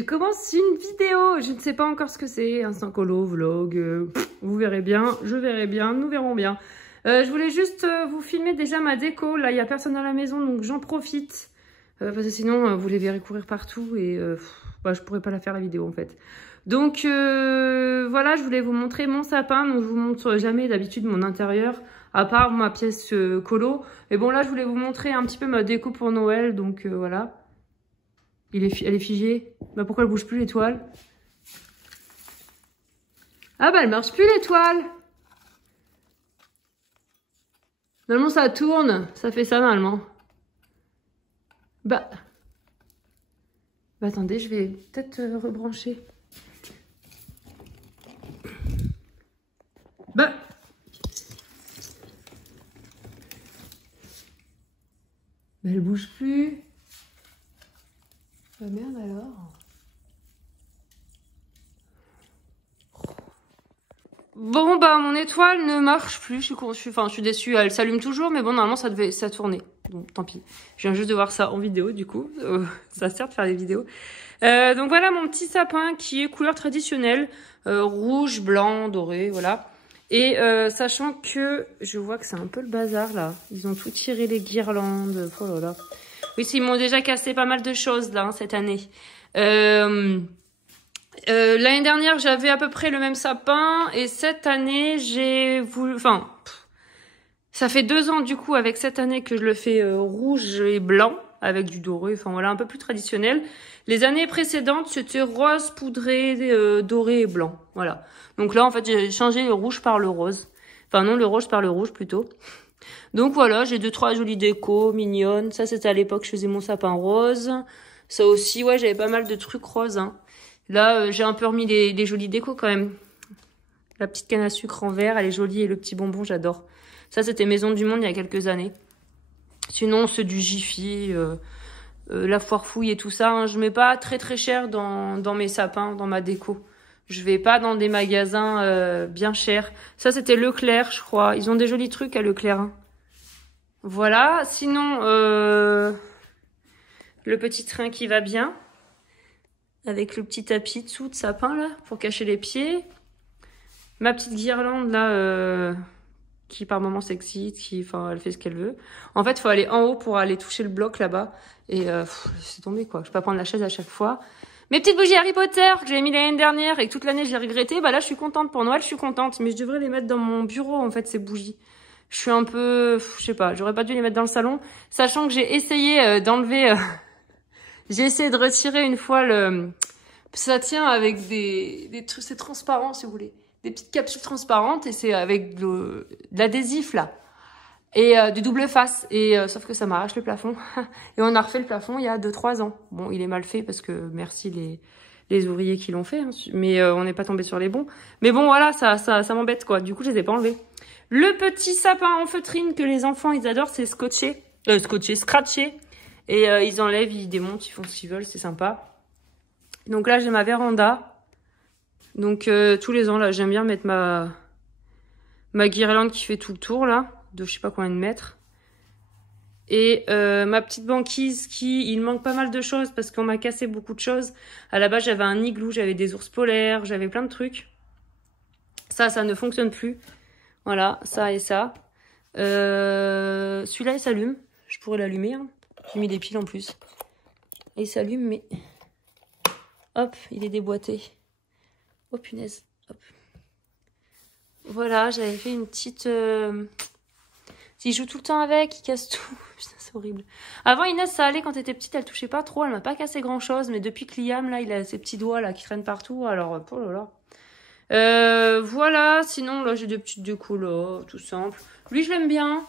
je commence une vidéo. Je ne sais pas encore ce que c'est. Instant colo, vlog. Vous verrez bien, je verrai bien, nous verrons bien. Je voulais juste vous filmer déjà ma déco. Là, il n'y a personne à la maison, donc j'en profite. Parce que sinon, vous les verrez courir partout et bah, je pourrais pas la faire la vidéo en fait. Donc voilà, je voulais vous montrer mon sapin. Donc je vous montre jamais d'habitude mon intérieur, à part ma pièce colo. Et bon là, je voulais vous montrer un petit peu ma déco pour Noël. Donc voilà. Elle est figée. Bah pourquoi elle bouge plus l'étoile? Ah bah elle marche plus l'étoile. Normalement ça tourne. Ça fait ça normalement. Bah attendez, je vais peut-être rebrancher. Bah elle bouge plus. Bah merde alors. Bon bah mon étoile ne marche plus, je suis déçue, elle s'allume toujours, mais bon normalement ça tournait. Donc tant pis. Je viens juste de voir ça en vidéo du coup, ça sert de faire des vidéos. Donc voilà mon petit sapin qui est couleur traditionnelle, rouge, blanc, doré, voilà. Et sachant que je vois que c'est un peu le bazar là, ils ont tout tiré les guirlandes, oh là là. Oui, ils m'ont déjà cassé pas mal de choses là cette année. L'année dernière, j'avais à peu près le même sapin et cette année, j'ai voulu... Enfin, ça fait 2 ans du coup avec cette année que je le fais rouge et blanc avec du doré, enfin voilà, un peu plus traditionnel. Les années précédentes, c'était rose poudré, doré et blanc, voilà. Donc là, en fait, j'ai changé le rouge par le rose. Enfin non, le rose par le rouge plutôt. Donc voilà, j'ai 2-3 jolies décos mignonnes. Ça, c'était à l'époque, je faisais mon sapin rose. Ça aussi, ouais, j'avais pas mal de trucs roses, hein. Là, j'ai un peu remis les jolies décos quand même. La petite canne à sucre en verre, elle est jolie et le petit bonbon, j'adore. Ça, c'était Maison du Monde il y a quelques années. Sinon, c'est du Jiffy, la foire fouille et tout ça. Hein. Je mets pas très cher dans mes sapins, dans ma déco. Je vais pas dans des magasins bien chers. Ça, c'était Leclerc, je crois. Ils ont des jolis trucs à Leclerc. Hein. Voilà. Sinon, le petit train qui va bien. Avec le petit tapis dessous de sapin là pour cacher les pieds. Ma petite guirlande là qui par moments s'excite, elle fait ce qu'elle veut. En fait, il faut aller en haut pour aller toucher le bloc là-bas et c'est tombé quoi. Je peux pas prendre la chaise à chaque fois. Mes petites bougies Harry Potter que j'avais mis l'année dernière et que toute l'année j'ai regretté, bah là je suis contente pour Noël, je suis contente, mais je devrais les mettre dans mon bureau en fait ces bougies. Je suis un peu, je sais pas, j'aurais pas dû les mettre dans le salon, sachant que j'ai essayé d'enlever j'ai essayé de retirer une fois le... Ça tient avec des trucs, c'est transparent si vous voulez. Des petites capsules transparentes et c'est avec de l'adhésif là. Et du double face. Et sauf que ça m'arrache le plafond. Et on a refait le plafond il y a 2-3 ans. Bon, il est mal fait parce que merci les ouvriers qui l'ont fait. Hein, mais on n'est pas tombé sur les bons. Mais bon, voilà, ça m'embête quoi. Du coup, je les ai pas enlevés. Le petit sapin en feutrine que les enfants, ils adorent, c'est scratcher. Et ils enlèvent, ils démontent, ils font ce qu'ils veulent, c'est sympa. Donc là, j'ai ma véranda. Donc tous les ans, là, j'aime bien mettre ma guirlande qui fait tout le tour, là, de je sais pas combien de mètres. Et ma petite banquise il manque pas mal de choses parce qu'on m'a cassé beaucoup de choses. À la base, j'avais un igloo, j'avais des ours polaires, j'avais plein de trucs. Ça ne fonctionne plus. Voilà, ça et ça. Celui-là, il s'allume. Je pourrais l'allumer, hein. J'ai mis des piles en plus. Et il s'allume, mais... Hop, il est déboîté. Oh punaise. Hop. Voilà, j'avais fait une petite... Il joue tout le temps avec, il casse tout. Putain, c'est horrible. Avant, Inès, ça allait quand elle était petite, elle touchait pas trop, elle m'a pas cassé grand-chose. Mais depuis que Liam, là, il a ses petits doigts là qui traînent partout. Alors, oh là là. Voilà, sinon, là, j'ai des petites décos là, tout simple. Lui, je l'aime bien.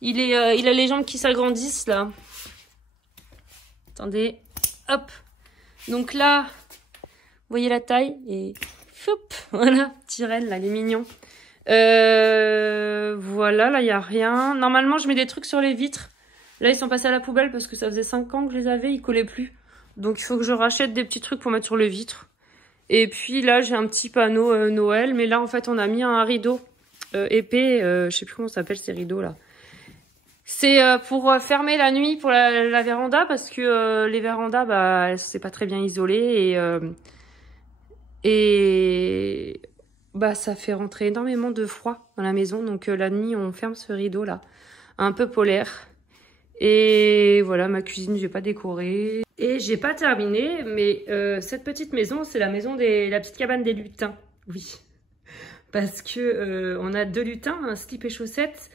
Il a les jambes qui s'agrandissent, là. Attendez. Hop. Donc là, vous voyez la taille. Et foup, voilà, petit renne, là, il est mignon. Voilà, là, il n'y a rien. Normalement, je mets des trucs sur les vitres. Là, ils sont passés à la poubelle parce que ça faisait 5 ans que je les avais. Ils collaient plus. Donc, il faut que je rachète des petits trucs pour mettre sur les vitres. Et puis, là, j'ai un petit panneau Noël. Mais là, en fait, on a mis un rideau épais. Je sais plus comment ça s'appelle, ces rideaux, là. C'est pour fermer la nuit pour la véranda parce que les vérandas, bah, c'est pas très bien isolé et bah, ça fait rentrer énormément de froid dans la maison. Donc la nuit, on ferme ce rideau là, un peu polaire. Et voilà, ma cuisine, j'ai pas décoré. Et j'ai pas terminé, mais cette petite maison, c'est la maison la petite cabane des lutins. Oui, parce que on a 2 lutins, un slip et chaussettes.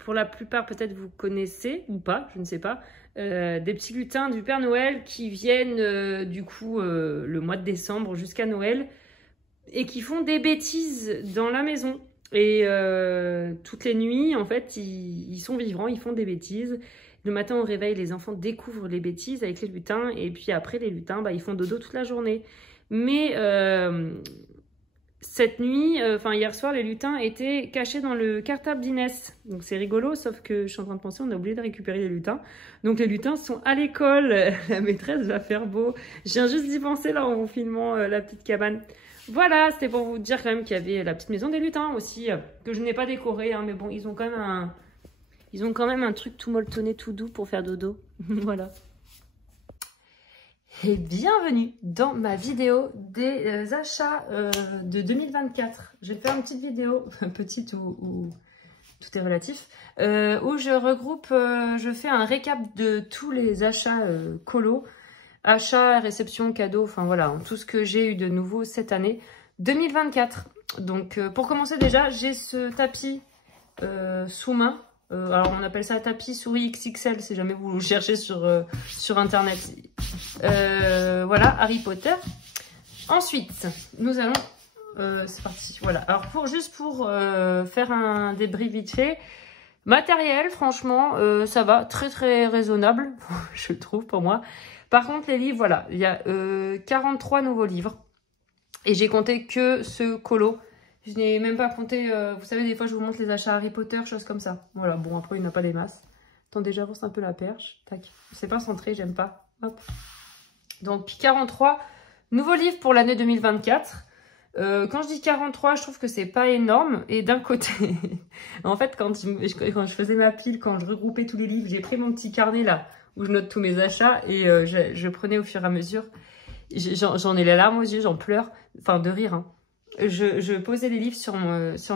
Pour la plupart, peut-être vous connaissez ou pas, je ne sais pas. Des petits lutins du Père Noël qui viennent du coup le mois de décembre jusqu'à Noël et qui font des bêtises dans la maison. Et toutes les nuits, en fait, ils sont vivants, ils font des bêtises. Le matin au réveil, les enfants découvrent les bêtises avec les lutins. Et puis après, les lutins, bah, ils font dodo toute la journée. Mais cette nuit, enfin hier soir, les lutins étaient cachés dans le cartable d'Inès. Donc c'est rigolo, sauf que je suis en train de penser, on a oublié de récupérer les lutins. Donc les lutins sont à l'école. La maîtresse va faire beau. Je viens juste d'y penser là en vous filmant la petite cabane. Voilà, c'était pour vous dire quand même qu'il y avait la petite maison des lutins aussi, que je n'ai pas décorée, hein, mais bon, ils ont quand même un truc tout molletonné, tout doux pour faire dodo. Voilà. Et bienvenue dans ma vidéo des achats de 2024. Je vais faire une petite vidéo, petite ou tout est relatif, où je regroupe, je fais un récap de tous les achats colo, achats, réceptions, cadeaux, enfin voilà, tout ce que j'ai eu de nouveau cette année 2024. Donc pour commencer déjà, j'ai ce tapis sous main. Alors on appelle ça tapis souris XXL si jamais vous cherchez sur internet. Voilà, Harry Potter. Ensuite, nous allons... c'est parti, voilà. Alors juste pour faire un débrief vite fait, matériel, franchement, ça va, très très raisonnable, je trouve pour moi. Par contre, les livres, voilà, il y a 43 nouveaux livres. Et j'ai compté que ce colo. Je n'ai même pas compté, vous savez, des fois je vous montre les achats Harry Potter, choses comme ça. Voilà, bon après il n'y en a pas des masses. Attendez, j'avance un peu la perche. Tac, c'est pas centré, j'aime pas. Hop. Donc 43 nouveaux livres pour l'année 2024. Quand je dis 43, je trouve que c'est pas énorme. Et d'un côté, en fait, quand je faisais ma pile, quand je regroupais tous les livres, j'ai pris mon petit carnet là, où je note tous mes achats. Et je prenais au fur et à mesure. J'en ai les larmes aux yeux, j'en pleure. Enfin, de rire, hein. Je posais les livres sur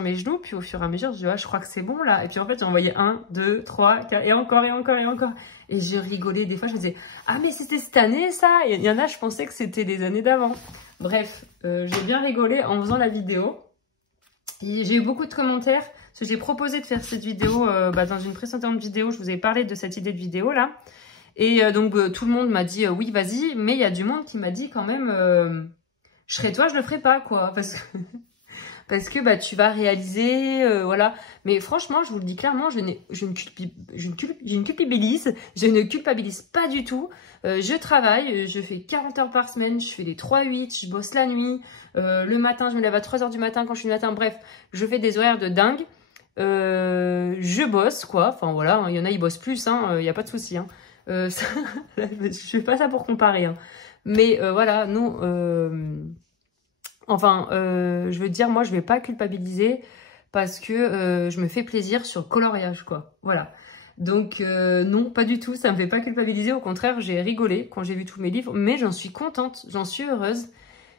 mes genoux, puis au fur et à mesure, je dis, ah, je crois que c'est bon là. Et puis en fait, j'en voyais 1, 2, 3, 4, et encore, et encore, et encore. Et je rigolais, des fois, je me disais, ah, mais c'était cette année ça. Il y en a, je pensais que c'était les années d'avant. Bref, j'ai bien rigolé en faisant la vidéo. J'ai eu beaucoup de commentaires, parce que j'ai proposé de faire cette vidéo dans une précédente vidéo. Je vous ai parlé de cette idée de vidéo là. Et donc, tout le monde m'a dit, oui, vas-y. Mais il y a du monde qui m'a dit quand même... je serais toi, je le ferais pas, quoi. Parce que bah, tu vas réaliser, voilà. Mais franchement, je vous le dis clairement, je ne culpabilise pas du tout. Je travaille, je fais 40 heures par semaine, je fais des 3-8, je bosse la nuit. Le matin, je me lève à 3 heures du matin quand je suis le matin. Bref, je fais des horaires de dingue. Je bosse, quoi. Enfin, voilà, il y en a, ils bossent plus, hein. Il n'y a pas de souci, hein. Ça, je fais pas ça pour comparer, hein. Mais voilà, nous, je veux dire, moi, je vais pas culpabiliser parce que je me fais plaisir sur le coloriage, quoi. Voilà. Donc, non, pas du tout, ça me fait pas culpabiliser. Au contraire, j'ai rigolé quand j'ai vu tous mes livres, mais j'en suis contente, j'en suis heureuse.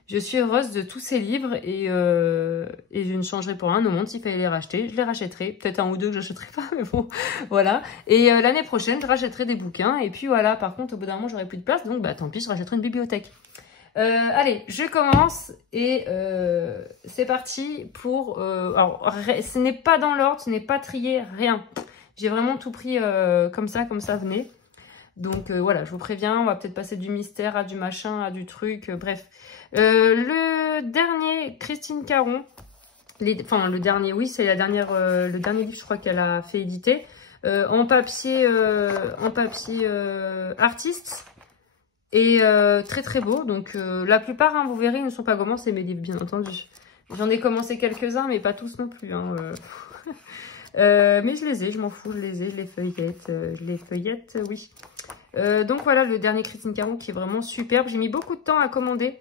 Je suis heureuse de tous ces livres et je ne changerai pour rien au monde. S'il fallait les racheter, je les rachèterai. Peut-être 1 ou 2 que j'achèterai pas, mais bon, voilà. Et l'année prochaine, je rachèterai des bouquins. Et puis voilà, par contre, au bout d'un moment, j'aurai plus de place. Donc, bah tant pis, je rachèterai une bibliothèque. Allez, je commence et c'est parti pour... alors, ce n'est pas dans l'ordre, ce n'est pas trié, rien. J'ai vraiment tout pris comme ça venait. Donc voilà, je vous préviens, on va peut-être passer du mystère à du machin, à du truc, bref. Le dernier, Christine Caron, le dernier, oui, c'est le dernier livre, je crois qu'elle a fait éditer, en papier artiste, et très très beau. Donc la plupart, hein, vous verrez, ils ne sont pas commencés mes livres, bien entendu. J'en ai commencé quelques-uns, mais pas tous non plus, hein, mais je les ai, je m'en fous, je les feuillette, oui. Donc voilà, le dernier Christine Caron qui est vraiment superbe. J'ai mis beaucoup de temps à commander.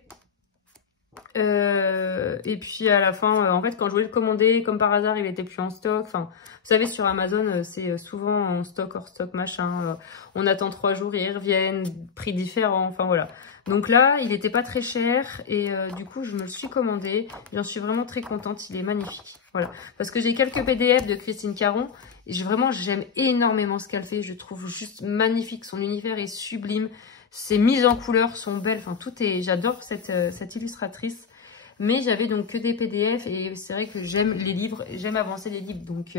Et puis à la fin, en fait, quand je voulais le commander, comme par hasard, il était plus en stock. Enfin, vous savez, sur Amazon, c'est souvent en stock, hors stock, machin. On attend 3 jours et ils reviennent, prix différents. Enfin voilà. Donc là, il était pas très cher et du coup, je me le suis commandé. J'en suis vraiment très contente. Il est magnifique. Voilà. Parce que j'ai quelques PDF de Christine Caron. Et vraiment, j'aime énormément ce qu'elle fait. Je trouve juste magnifique. Son univers est sublime. Ses mises en couleur sont belles. Enfin, tout est... J'adore cette illustratrice. Mais j'avais donc que des PDF. Et c'est vrai que j'aime les livres. J'aime avancer les livres. Donc,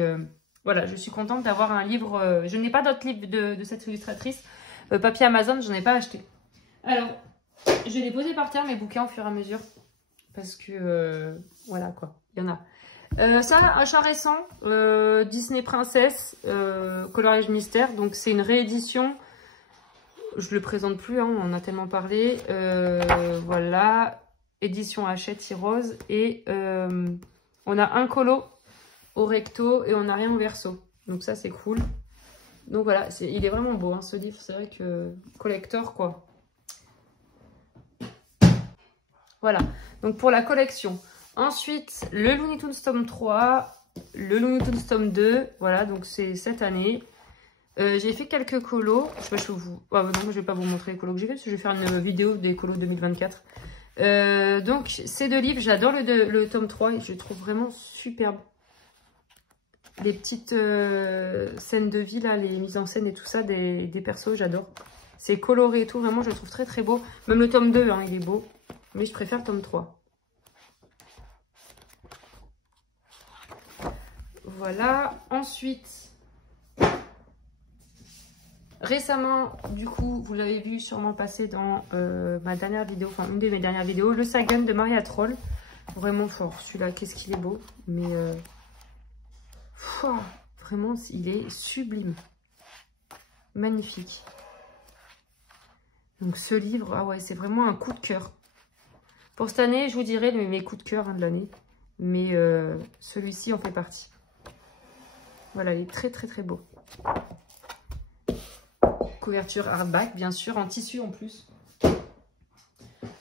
voilà. Je suis contente d'avoir un livre. Je n'ai pas d'autres livres de cette illustratrice. Papier Amazon, je n'en ai pas acheté. Alors, je vais les poser par terre, mes bouquins, au fur et à mesure. Parce que, voilà, quoi. Il y en a. Ça, achat récent, Disney Princesse, coloriage mystère. Donc c'est une réédition. Je le présente plus, hein, on en a tellement parlé. Voilà, édition Hachette rose. Et on a un colo au recto et on n'a rien au verso. Donc ça c'est cool. Donc voilà, il est vraiment beau hein, ce livre. C'est vrai que collector quoi. Voilà, donc pour la collection. Ensuite, le Looney Tunes tome 3, le Looney Tunes tome 2, voilà, donc c'est cette année. J'ai fait quelques colos, je sais pas si vous... Ah non, je vais pas vous montrer les colos que j'ai fait, parce que je vais faire une vidéo des colos 2024. Donc, ces deux livres, j'adore le tome 3, et je le trouve vraiment superbe. Les petites scènes de vie, là, les mises en scène et tout ça, des persos, j'adore. C'est coloré et tout, vraiment, je le trouve très très beau. Même le tome 2, hein, il est beau, mais je préfère le tome 3. Voilà, ensuite, récemment, du coup, vous l'avez vu sûrement passer dans ma dernière vidéo, enfin une de mes dernières vidéos, le Sagan de Maria Troll. Vraiment fort, celui-là, qu'est-ce qu'il est beau, mais vraiment, il est sublime, magnifique. Donc ce livre, ah ouais, c'est vraiment un coup de cœur. Pour cette année, je vous dirai mes coups de cœur hein, de l'année, mais celui-ci en fait partie. Voilà, il est très très très beau. Couverture hardback, bien sûr, en tissu en plus.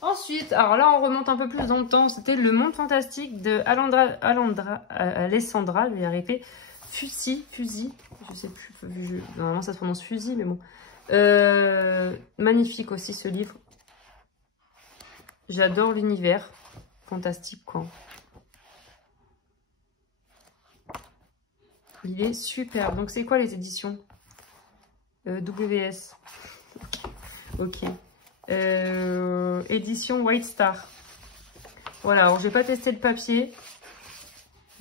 Ensuite, alors là, on remonte un peu plus dans le temps. C'était Le Monde Fantastique de Alessandra, je vais y arriver. Fusil, je sais plus. Normalement, ça se prononce fusil, mais bon. Magnifique aussi ce livre. J'adore l'univers. Fantastique, quoi. Il est super. Donc, c'est quoi les éditions WS. Ok. Édition White Star. Voilà. Alors, je vais pas tester le papier.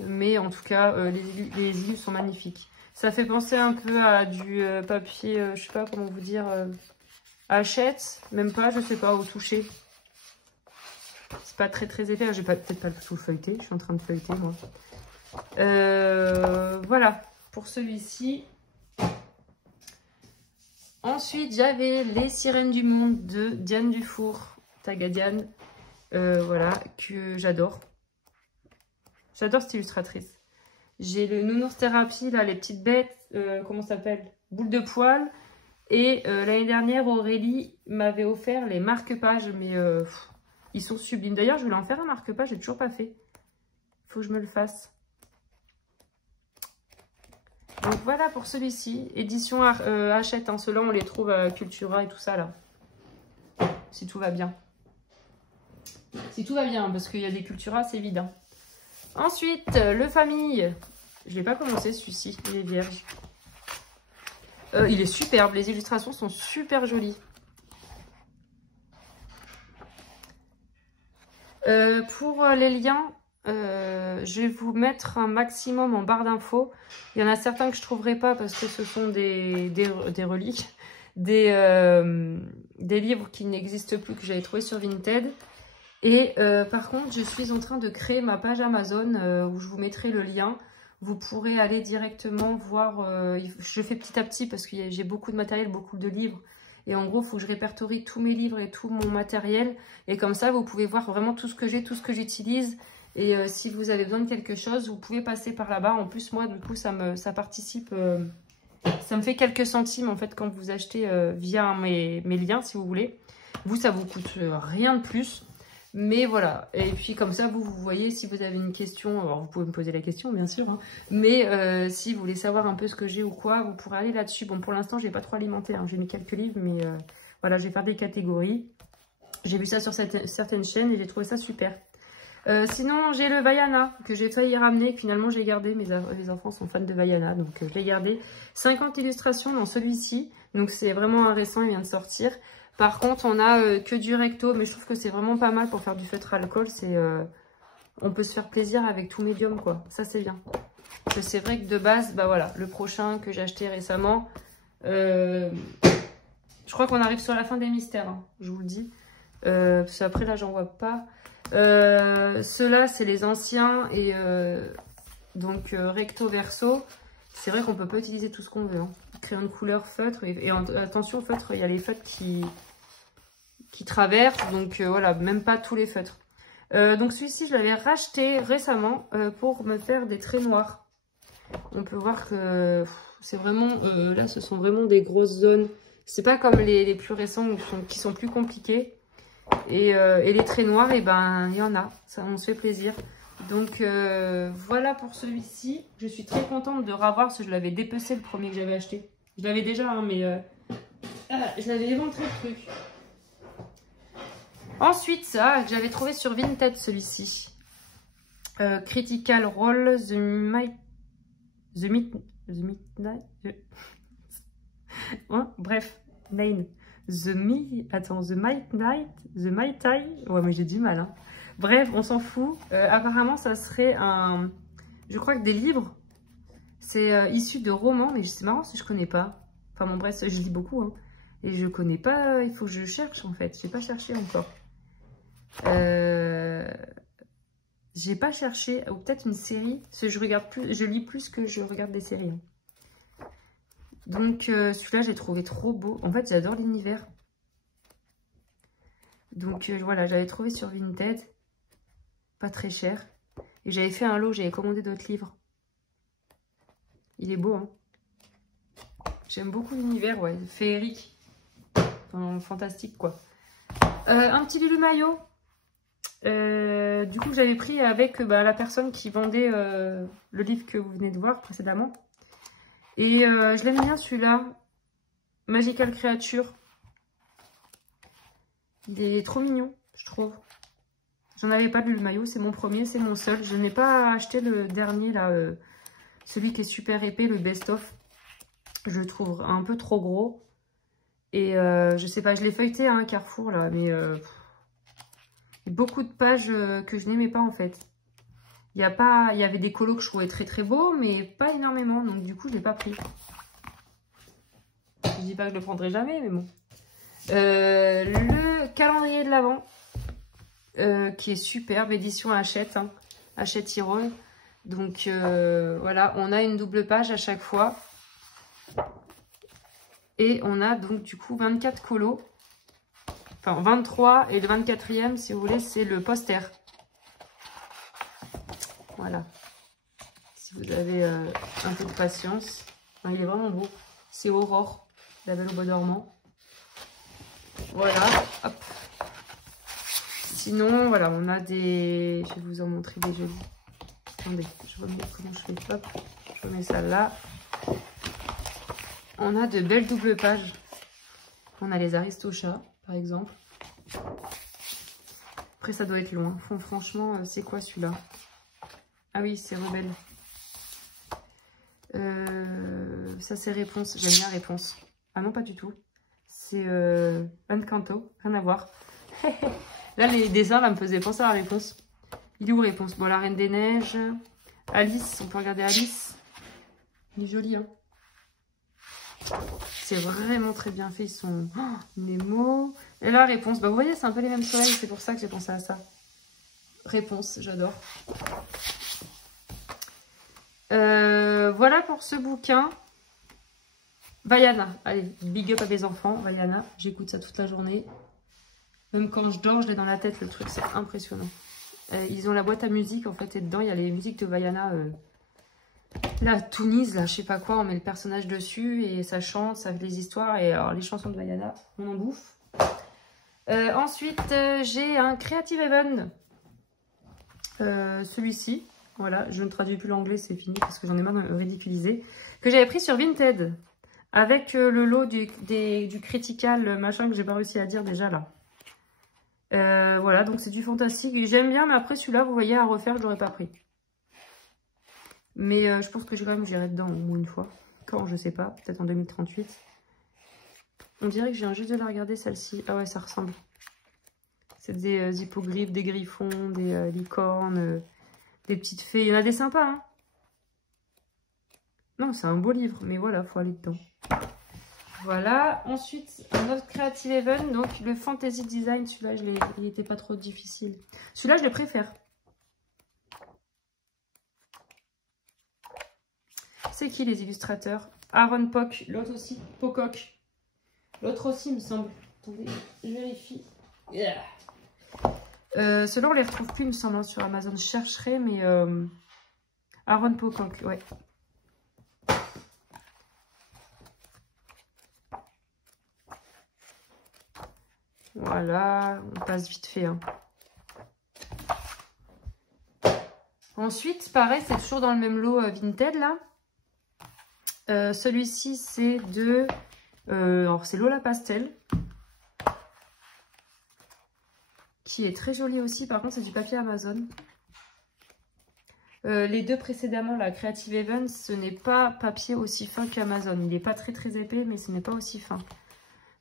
Mais en tout cas, les livres sont magnifiques. Ça fait penser un peu à du papier, je sais pas comment vous dire, Hachette. Même pas, je sais pas, au toucher. C'est pas très très épais. Je vais peut-être pas tout feuilleter. Je suis en train de feuilleter, moi. Voilà, pour celui-ci. Ensuite, j'avais Les Sirènes du Monde de Diane Dufour, Tagadiane. Voilà, que j'adore. J'adore cette illustratrice. J'ai le Nounours Thérapie, là, les petites bêtes, comment ça s'appelle? Boule de poil. Et l'année dernière, Aurélie m'avait offert les marque-pages, mais ils sont sublimes. D'ailleurs, je voulais en faire un marque-page, j'ai toujours pas fait. Il faut que je me le fasse. Donc voilà pour celui-ci. Édition Hachette, hein. Ceux-là, on les trouve à Cultura et tout ça, là. Si tout va bien. Si tout va bien, parce qu'il y a des Cultura, c'est vide. Hein. Ensuite, Le Famille. Je l'ai pas commencé, celui-ci. Il est vierge. Il est superbe. Les illustrations sont super jolies. Pour les liens... je vais vous mettre un maximum en barre d'infos. Il y en a certains que je ne trouverai pas parce que ce sont des reliques, des livres qui n'existent plus, que j'avais trouvé sur Vinted. Et par contre, je suis en train de créer ma page Amazon où je vous mettrai le lien. Vous pourrez aller directement voir. Je fais petit à petit parce que j'ai beaucoup de matériel, beaucoup de livres. Et en gros, il faut que je répertorie tous mes livres et tout mon matériel. Et comme ça, vous pouvez voir vraiment tout ce que j'ai, tout ce que j'utilise. Et si vous avez besoin de quelque chose, vous pouvez passer par là-bas. En plus, moi, du coup, ça participe. Ça me fait quelques centimes, en fait, quand vous achetez via mes liens, si vous voulez. Vous, ça vous coûte rien de plus. Mais voilà, et puis comme ça, vous voyez, si vous avez une question, alors vous pouvez me poser la question, bien sûr, hein, mais si vous voulez savoir un peu ce que j'ai ou quoi, vous pourrez aller là-dessus. Bon, pour l'instant, je n'ai pas trop alimenté, hein, j'ai mis quelques livres, mais voilà, je vais faire des catégories. J'ai vu ça sur certaines chaînes et j'ai trouvé ça super. Sinon, j'ai le Vaiana, que j'ai failli ramener, finalement j'ai gardé, mes enfants sont fans de Vaiana, donc je l'ai gardé. 50 illustrations dans celui-ci, donc c'est vraiment un récent, il vient de sortir. Par contre, on a que du recto, mais je trouve que c'est vraiment pas mal pour faire du feutre alcool. On peut se faire plaisir avec tout médium, quoi. Ça, c'est bien. C'est vrai que de base, bah voilà, le prochain que j'ai acheté récemment, je crois qu'on arrive sur la fin des mystères, hein, je vous le dis. Parce qu'après, là, j'en vois pas. Ceux-là, c'est les anciens et donc recto verso. C'est vrai qu'on peut pas utiliser tout ce qu'on veut, hein. Crayon de couleur, feutre, et attention, feutre, il y a les feutres qui traversent, donc voilà, même pas tous les feutres. Donc celui-ci, je l'avais racheté récemment pour me faire des traits noirs. On peut voir que c'est vraiment, là, ce sont vraiment des grosses zones. C'est pas comme les plus récents qui sont plus compliqués. Et les traits noirs, et ben, il y en a, ça, on se fait plaisir. Donc voilà pour celui-ci. Je suis très contente de revoir, parce que je l'avais dépecé le premier que j'avais acheté. Je l'avais déjà, hein, mais je l'avais éventré le truc. Ensuite, ça, que j'avais trouvé sur Vinted, celui-ci. Critical Role, bref, Nine. The Mai Tai. Ouais, mais j'ai du mal, hein. Bref, on s'en fout. Apparemment, ça serait un... Je crois que des livres. C'est issu de romans, mais c'est marrant si je connais pas. Enfin bon, bref, je lis beaucoup, hein. Et je connais pas, il faut que je cherche en fait. J'ai pas cherché encore. J'ai pas cherché, ou peut-être une série. Parce que je lis plus que je regarde des séries, hein. Donc celui-là, j'ai trouvé trop beau. En fait, j'adore l'univers. Donc voilà, j'avais trouvé sur Vinted. Pas très cher. Et j'avais fait un lot, j'avais commandé d'autres livres. Il est beau, hein. J'aime beaucoup l'univers, ouais, féerique. Enfin, fantastique, quoi. Un petit Lulu Maillot. Du coup, j'avais pris avec la personne qui vendait le livre que vous venez de voir précédemment. Et je l'aime bien, celui-là. Magical Creature. Il est trop mignon, je trouve. J'en avais pas de Lulu Maillot, c'est mon premier, c'est mon seul. Je n'ai pas acheté le dernier, là, celui qui est super épais, le best-of. Je le trouve un peu trop gros. Et je sais pas, je l'ai feuilleté à un Carrefour, là, mais beaucoup de pages que je n'aimais pas, en fait. Il y avait des colos que je trouvais très très beaux, mais pas énormément, donc du coup, je l'ai pas pris. Je dis pas que je le prendrai jamais, mais bon. Le calendrier de l'Avent, qui est superbe, édition Hachette, hein, Hachette Irol. Donc voilà, on a une double page à chaque fois. Et on a donc du coup 24 colos. Enfin 23 et le 24e, si vous voulez, c'est le poster. Voilà. Si vous avez un peu de patience. Enfin, il est vraiment beau. C'est Aurore, la Belle au Bois dormant. Voilà. Hop. Sinon, voilà, on a des... Je vais vous en montrer des jolis. Attendez, je remets comment je fais. Hop, je remets ça là. On a de belles doubles pages. On a les Aristochats, par exemple. Après, ça doit être long. Franchement, c'est quoi celui-là? Ah oui, c'est Rebelle. Ça, c'est Réponse. J'aime bien Réponse. Ah non, pas du tout. C'est Anne Canto. Rien à voir. Là, les dessins, là, me faisaient penser à la Réponse. Il est où Réponse? Bon, la Reine des Neiges. Alice, on peut regarder Alice. Il est joli, hein. C'est vraiment très bien fait. Ils sont... Oh, Nemo. Et là, Réponse. Bah, vous voyez, c'est un peu les mêmes soleils. C'est pour ça que j'ai pensé à ça. Réponse, j'adore. Voilà pour ce bouquin. Vaiana. Allez, big up à mes enfants. Vaiana. J'écoute ça toute la journée. Même quand je dors, je l'ai dans la tête. Le truc, c'est impressionnant. Ils ont la boîte à musique, en fait. Et dedans, il y a les musiques de Vaiana. Là, Tunis, là, je sais pas quoi. On met le personnage dessus et ça chante, ça fait des histoires. Et alors, les chansons de Vaiana, on en bouffe. Ensuite, j'ai un Creative Haven. Celui-ci. Voilà, je ne traduis plus l'anglais, c'est fini parce que j'en ai marre de ridiculiser. Que j'avais pris sur Vinted. Avec le lot du Critical, machin que j'ai pas réussi à dire déjà là. Voilà, donc c'est du fantastique. J'aime bien, mais après celui-là, vous voyez, à refaire, je l'aurais pas pris. Mais je pense que quand même j'irai dedans au moins une fois. Quand, je sais pas, peut-être en 2038. On dirait que je viens juste de la regarder celle-ci. Ah ouais, ça ressemble. C'est des hippogriffes, des griffons, des licornes, des petites fées. Il y en a des sympas, hein. Non, c'est un beau livre, mais voilà, faut aller dedans. Voilà, ensuite un autre Creative Haven, donc le Fantasy Design, celui-là il n'était pas trop difficile. Celui-là je le préfère. C'est qui les illustrateurs? Aaron Pock, l'autre aussi, Pocock. L'autre aussi il me semble. Attendez, je vérifie. Yeah. Ceux-là on les retrouve plus il me semble hein, sur Amazon, je chercherai mais Aaron Pocock, ouais. Voilà, on passe vite fait. Hein. Ensuite, pareil, c'est toujours dans le même lot Vinted, là. Celui-ci, c'est de... alors, c'est Lola Pastel. Qui est très joli aussi. Par contre, c'est du papier Amazon. Les deux précédemment, la Creative Haven, ce n'est pas papier aussi fin qu'Amazon. Il n'est pas très très épais, mais ce n'est pas aussi fin.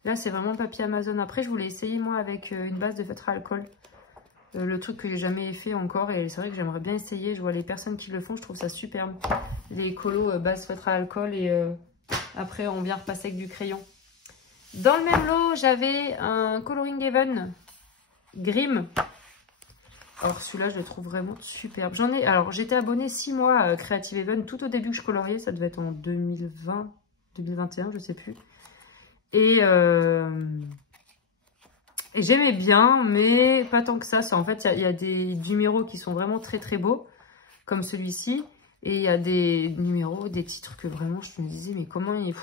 Là, c'est vraiment le papier Amazon. Après, je voulais essayer, moi, avec une base de feutre à alcool. Le truc que j'ai jamais fait encore. Et c'est vrai que j'aimerais bien essayer. Je vois les personnes qui le font, je trouve ça superbe. Les colos base feutre à alcool. Et après, on vient repasser avec du crayon. Dans le même lot, j'avais un Coloring Haven Grimm. Alors, celui-là, je le trouve vraiment superbe. Alors, j'étais abonnée 6 mois à Creative Haven. Tout au début que je coloriais. Ça devait être en 2020, 2021, je sais plus. Et j'aimais bien, mais pas tant que ça. En fait, il y a des numéros qui sont vraiment très très beaux, comme celui-ci. Et il y a des numéros, des titres que vraiment je me disais, mais comment il...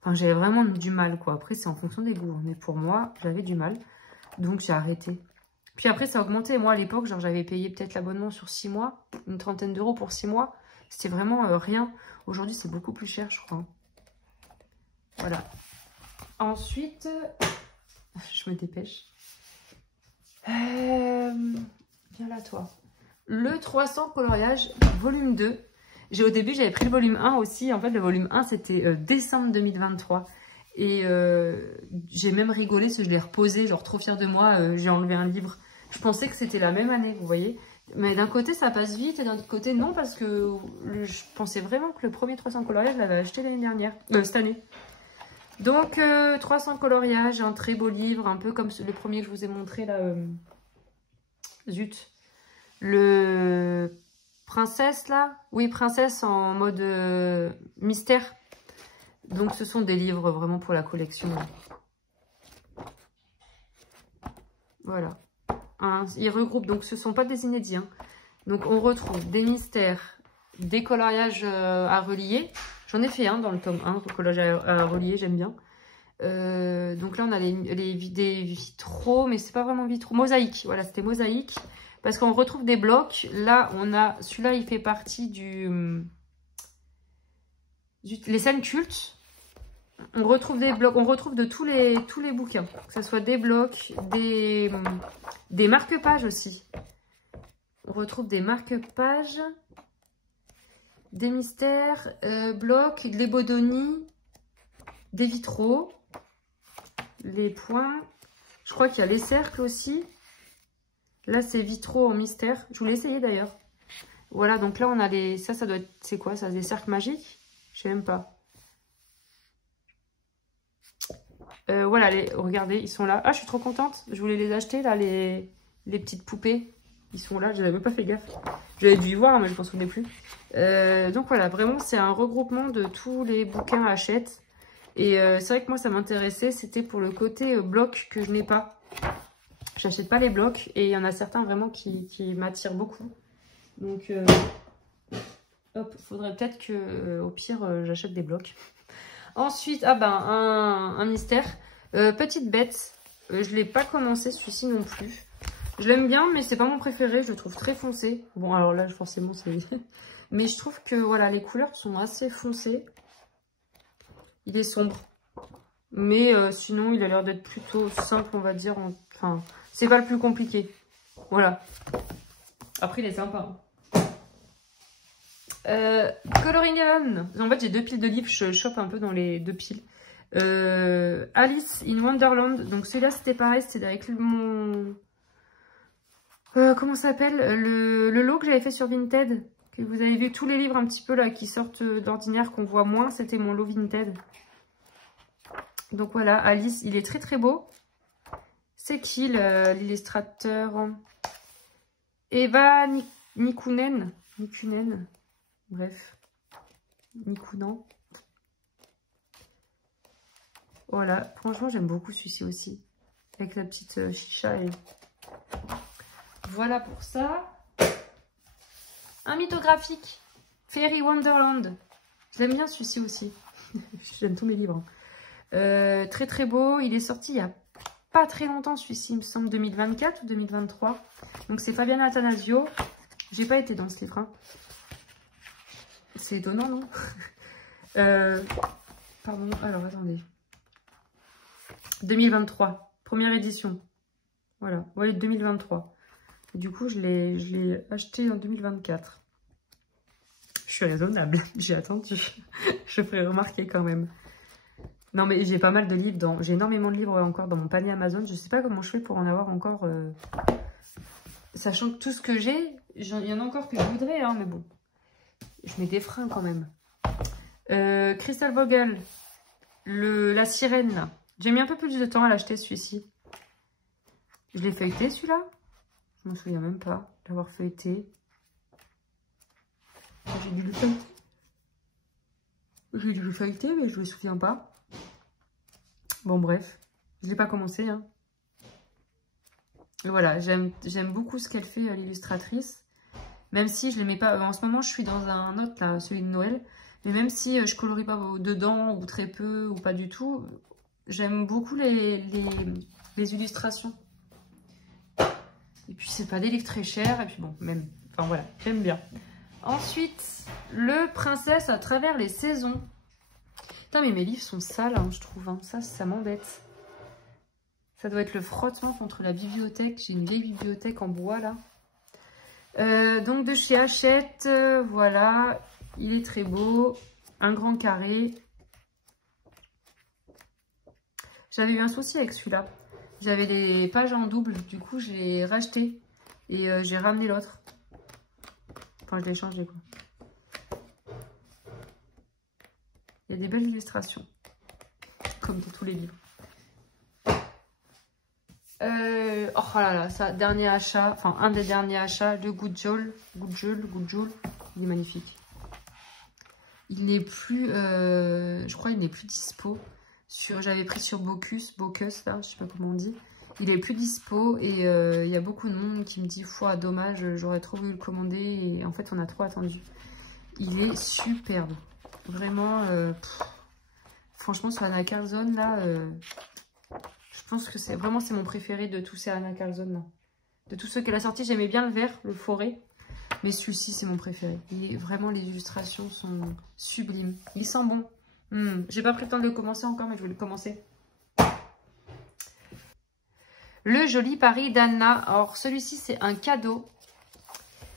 Enfin, j'avais vraiment du mal, quoi. Après, c'est en fonction des goûts. Mais pour moi, j'avais du mal. Donc, j'ai arrêté. Puis après, ça a augmenté. Moi, à l'époque, genre, j'avais payé peut-être l'abonnement sur 6 mois. Une trentaine d'euros pour 6 mois. C'était vraiment rien. Aujourd'hui, c'est beaucoup plus cher, je crois. Voilà. Ensuite, je me dépêche. Viens là, toi. Le 300 coloriage, volume 2. Au début, j'avais pris le volume 1 aussi. En fait, le volume 1, c'était décembre 2023. Et j'ai même rigolé parce que je l'ai reposé, genre trop fière de moi. J'ai enlevé un livre. Je pensais que c'était la même année, vous voyez. Mais d'un côté, ça passe vite et d'un autre côté, non. Parce que je pensais vraiment que le premier 300 coloriage, je l'avais acheté l'année dernière. Cette année. Donc, 300 coloriages, un très beau livre, un peu comme le premier que je vous ai montré là. Zut. Le Princesse là. Oui, Princesse en mode mystère. Donc, ce sont des livres vraiment pour la collection. Voilà. Ils regroupent, donc ce ne sont pas des inédits. Hein. Donc, on retrouve des mystères, des coloriages à relier. J'en ai fait un dans le tome 1, collage à relier, j'aime bien. Donc là, on a des vitraux, mais c'est pas vraiment vitraux. Mosaïque, voilà, c'était mosaïque. Parce qu'on retrouve des blocs. Là, on a... Celui-là, il fait partie les scènes cultes. On retrouve des blocs, on retrouve de tous les bouquins. Que ce soit des blocs, des marque-pages aussi. On retrouve des marque-pages, des mystères, blocs, de l'ébodoni, des vitraux, les points. Je crois qu'il y a les cercles aussi. Là, c'est vitraux en mystère. Je voulais essayer d'ailleurs. Voilà, donc là, on a les... Ça doit être... C'est quoi ça? Des cercles magiques? Je sais même pas. Voilà, regardez, ils sont là. Ah, je suis trop contente. Je voulais les acheter, là, les petites poupées. Ils sont là, je n'avais pas fait gaffe. J'avais dû y voir, mais je ne m'en souvenais plus. Donc voilà, vraiment, c'est un regroupement de tous les bouquins Hachette. Et c'est vrai que moi, ça m'intéressait. C'était pour le côté bloc que je n'ai pas. J'achète pas les blocs. Et il y en a certains vraiment qui m'attirent beaucoup. Donc, hop, faudrait peut-être que, au pire, j'achète des blocs. Ensuite, ah ben, un mystère. Petite bête. Je l'ai pas commencé celui-ci non plus. Je l'aime bien, mais c'est pas mon préféré. Je le trouve très foncé. Bon, alors là, forcément, c'est... mais je trouve que, voilà, les couleurs sont assez foncées. Il est sombre. Mais sinon, il a l'air d'être plutôt simple, on va dire. Enfin, c'est pas le plus compliqué. Voilà. Après, il est sympa. Coloring Heaven. En fait, j'ai 2 piles de livres. Je chope un peu dans les 2 piles. Alice in Wonderland. Donc, celui-là, c'était pareil. C'était avec mon... comment ça s'appelle, le lot que j'avais fait sur Vinted. Que vous avez vu tous les livres un petit peu là qui sortent d'ordinaire, qu'on voit moins. C'était mon lot Vinted. Donc voilà, Alice, il est très très beau. C'est qui l'illustrateur? Eva Nikunen. Bref. Nikunan. Voilà, franchement j'aime beaucoup celui-ci aussi. Avec la petite chicha. Et... voilà pour ça. Un mythographique. Fairy Wonderland. Je l'aime bien celui-ci aussi. J'aime tous mes livres. Très très beau. Il est sorti il y a pas très longtemps celui-ci, il me semble 2024 ou 2023. Donc c'est Fabiana Attanasio. J'ai pas été dans ce livre. Hein. C'est étonnant, non? Pardon, alors attendez. 2023, première édition. Voilà, ouais, 2023. Et du coup, je l'ai acheté en 2024. Je suis raisonnable, j'ai attendu. Je ferai remarquer quand même. Non, mais j'ai pas mal de livres. J'ai énormément de livres encore dans mon panier Amazon. Je sais pas comment je fais pour en avoir encore. Sachant que tout ce que j'ai, il y en a encore que je voudrais, hein, mais bon. Je mets des freins quand même. Crystal Vogel, la sirène. J'ai mis un peu plus de temps à l'acheter celui-ci. Je l'ai feuilleté celui-là. Je m'en souviens même pas d'avoir feuilleté. J'ai dû le feuilleter. J'ai dû le feuilleter, mais je me souviens pas. Bon, bref. Je l'ai pas commencé. Hein. Et voilà, j'aime beaucoup ce qu'elle fait, l'illustratrice. Même si je ne l'aimais pas. En ce moment, je suis dans un autre, là, celui de Noël. Mais même si je colorie pas dedans, ou très peu, ou pas du tout, j'aime beaucoup les illustrations. Et puis, c'est pas des livres très chers. Et puis bon, même. Enfin voilà, j'aime bien. Ensuite, le Princesse à travers les saisons. Putain, mais mes livres sont sales, hein, je trouve. Hein. Ça m'embête. Ça doit être le frottement contre la bibliothèque. J'ai une vieille bibliothèque en bois, là. Donc, de chez Hachette. Voilà. Il est très beau. Un grand carré. J'avais eu un souci avec celui-là. J'avais les pages en double. Du coup, j'ai racheté. Et j'ai ramené l'autre. Enfin, je l'ai changé, quoi. Il y a des belles illustrations. Comme dans tous les livres. Oh là là, ça, dernier achat. Enfin, un des derniers achats de Goodjoul. Il est magnifique. Il n'est plus... je crois qu'il n'est plus dispo. J'avais pris sur Bocus, là, je sais pas comment on dit. Il est plus dispo et il y a beaucoup de monde qui me dit « dommage, j'aurais trop voulu le commander. » Et en fait, on a trop attendu. Il est superbe. Vraiment, franchement, sur Anna Carlson, là, je pense que c'est mon préféré de tous ces Anna Carlson, là. De tous ceux qu'elle a sortis, j'aimais bien le vert, le forêt. Mais celui-ci, c'est mon préféré. Vraiment, les illustrations sont sublimes. Il sent bon. J'ai pas pris le temps de le commencer encore, mais je vais le commencer. Le joli Paris d'Anna. Alors, celui-ci, c'est un cadeau.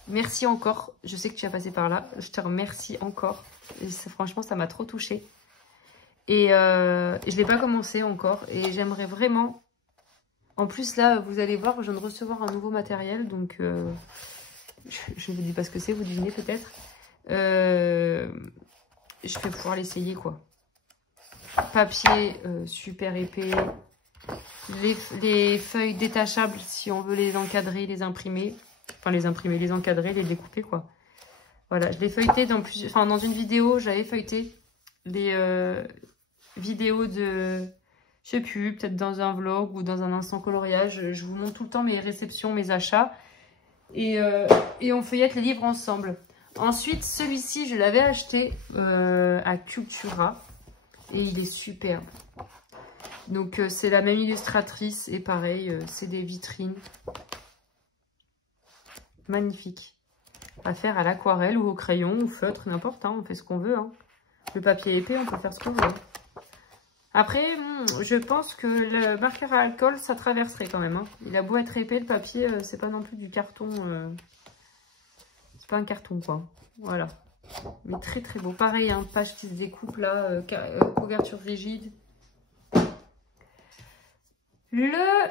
Merci encore. Je sais que tu as passé par là. Je te remercie encore. Et franchement, ça m'a trop touchée. Et je ne l'ai pas commencé encore. Et j'aimerais vraiment... En plus, là, vous allez voir, je viens de recevoir un nouveau matériel. Donc, je ne vous dis pas ce que c'est. Vous devinez peut-être. Je vais pouvoir l'essayer, quoi. Papier super épais. Les feuilles détachables, si on veut les encadrer, les imprimer. Enfin, les imprimer, les encadrer, les découper, quoi. Voilà, je l'ai feuilleté dans une vidéo, j'avais feuilleté des vidéos de, je sais plus, peut-être dans un vlog ou dans un instant coloriage. Je vous montre tout le temps mes réceptions, mes achats. Et on feuillette les livres ensemble. Ensuite, celui-ci, je l'avais acheté à Cultura. Et il est superbe. Donc c'est la même illustratrice et pareil, c'est des vitrines. Magnifique. À faire à l'aquarelle ou au crayon ou feutre, n'importe, hein, on fait ce qu'on veut. Hein. Le papier épais, on peut faire ce qu'on veut. Après, je pense que le marqueur à alcool, ça traverserait quand même. Hein. Il a beau être épais, le papier, c'est pas non plus du carton. C'est pas un carton, quoi. Voilà. Mais très très beau. Pareil, hein, page qui se découpe là, couverture rigide. Le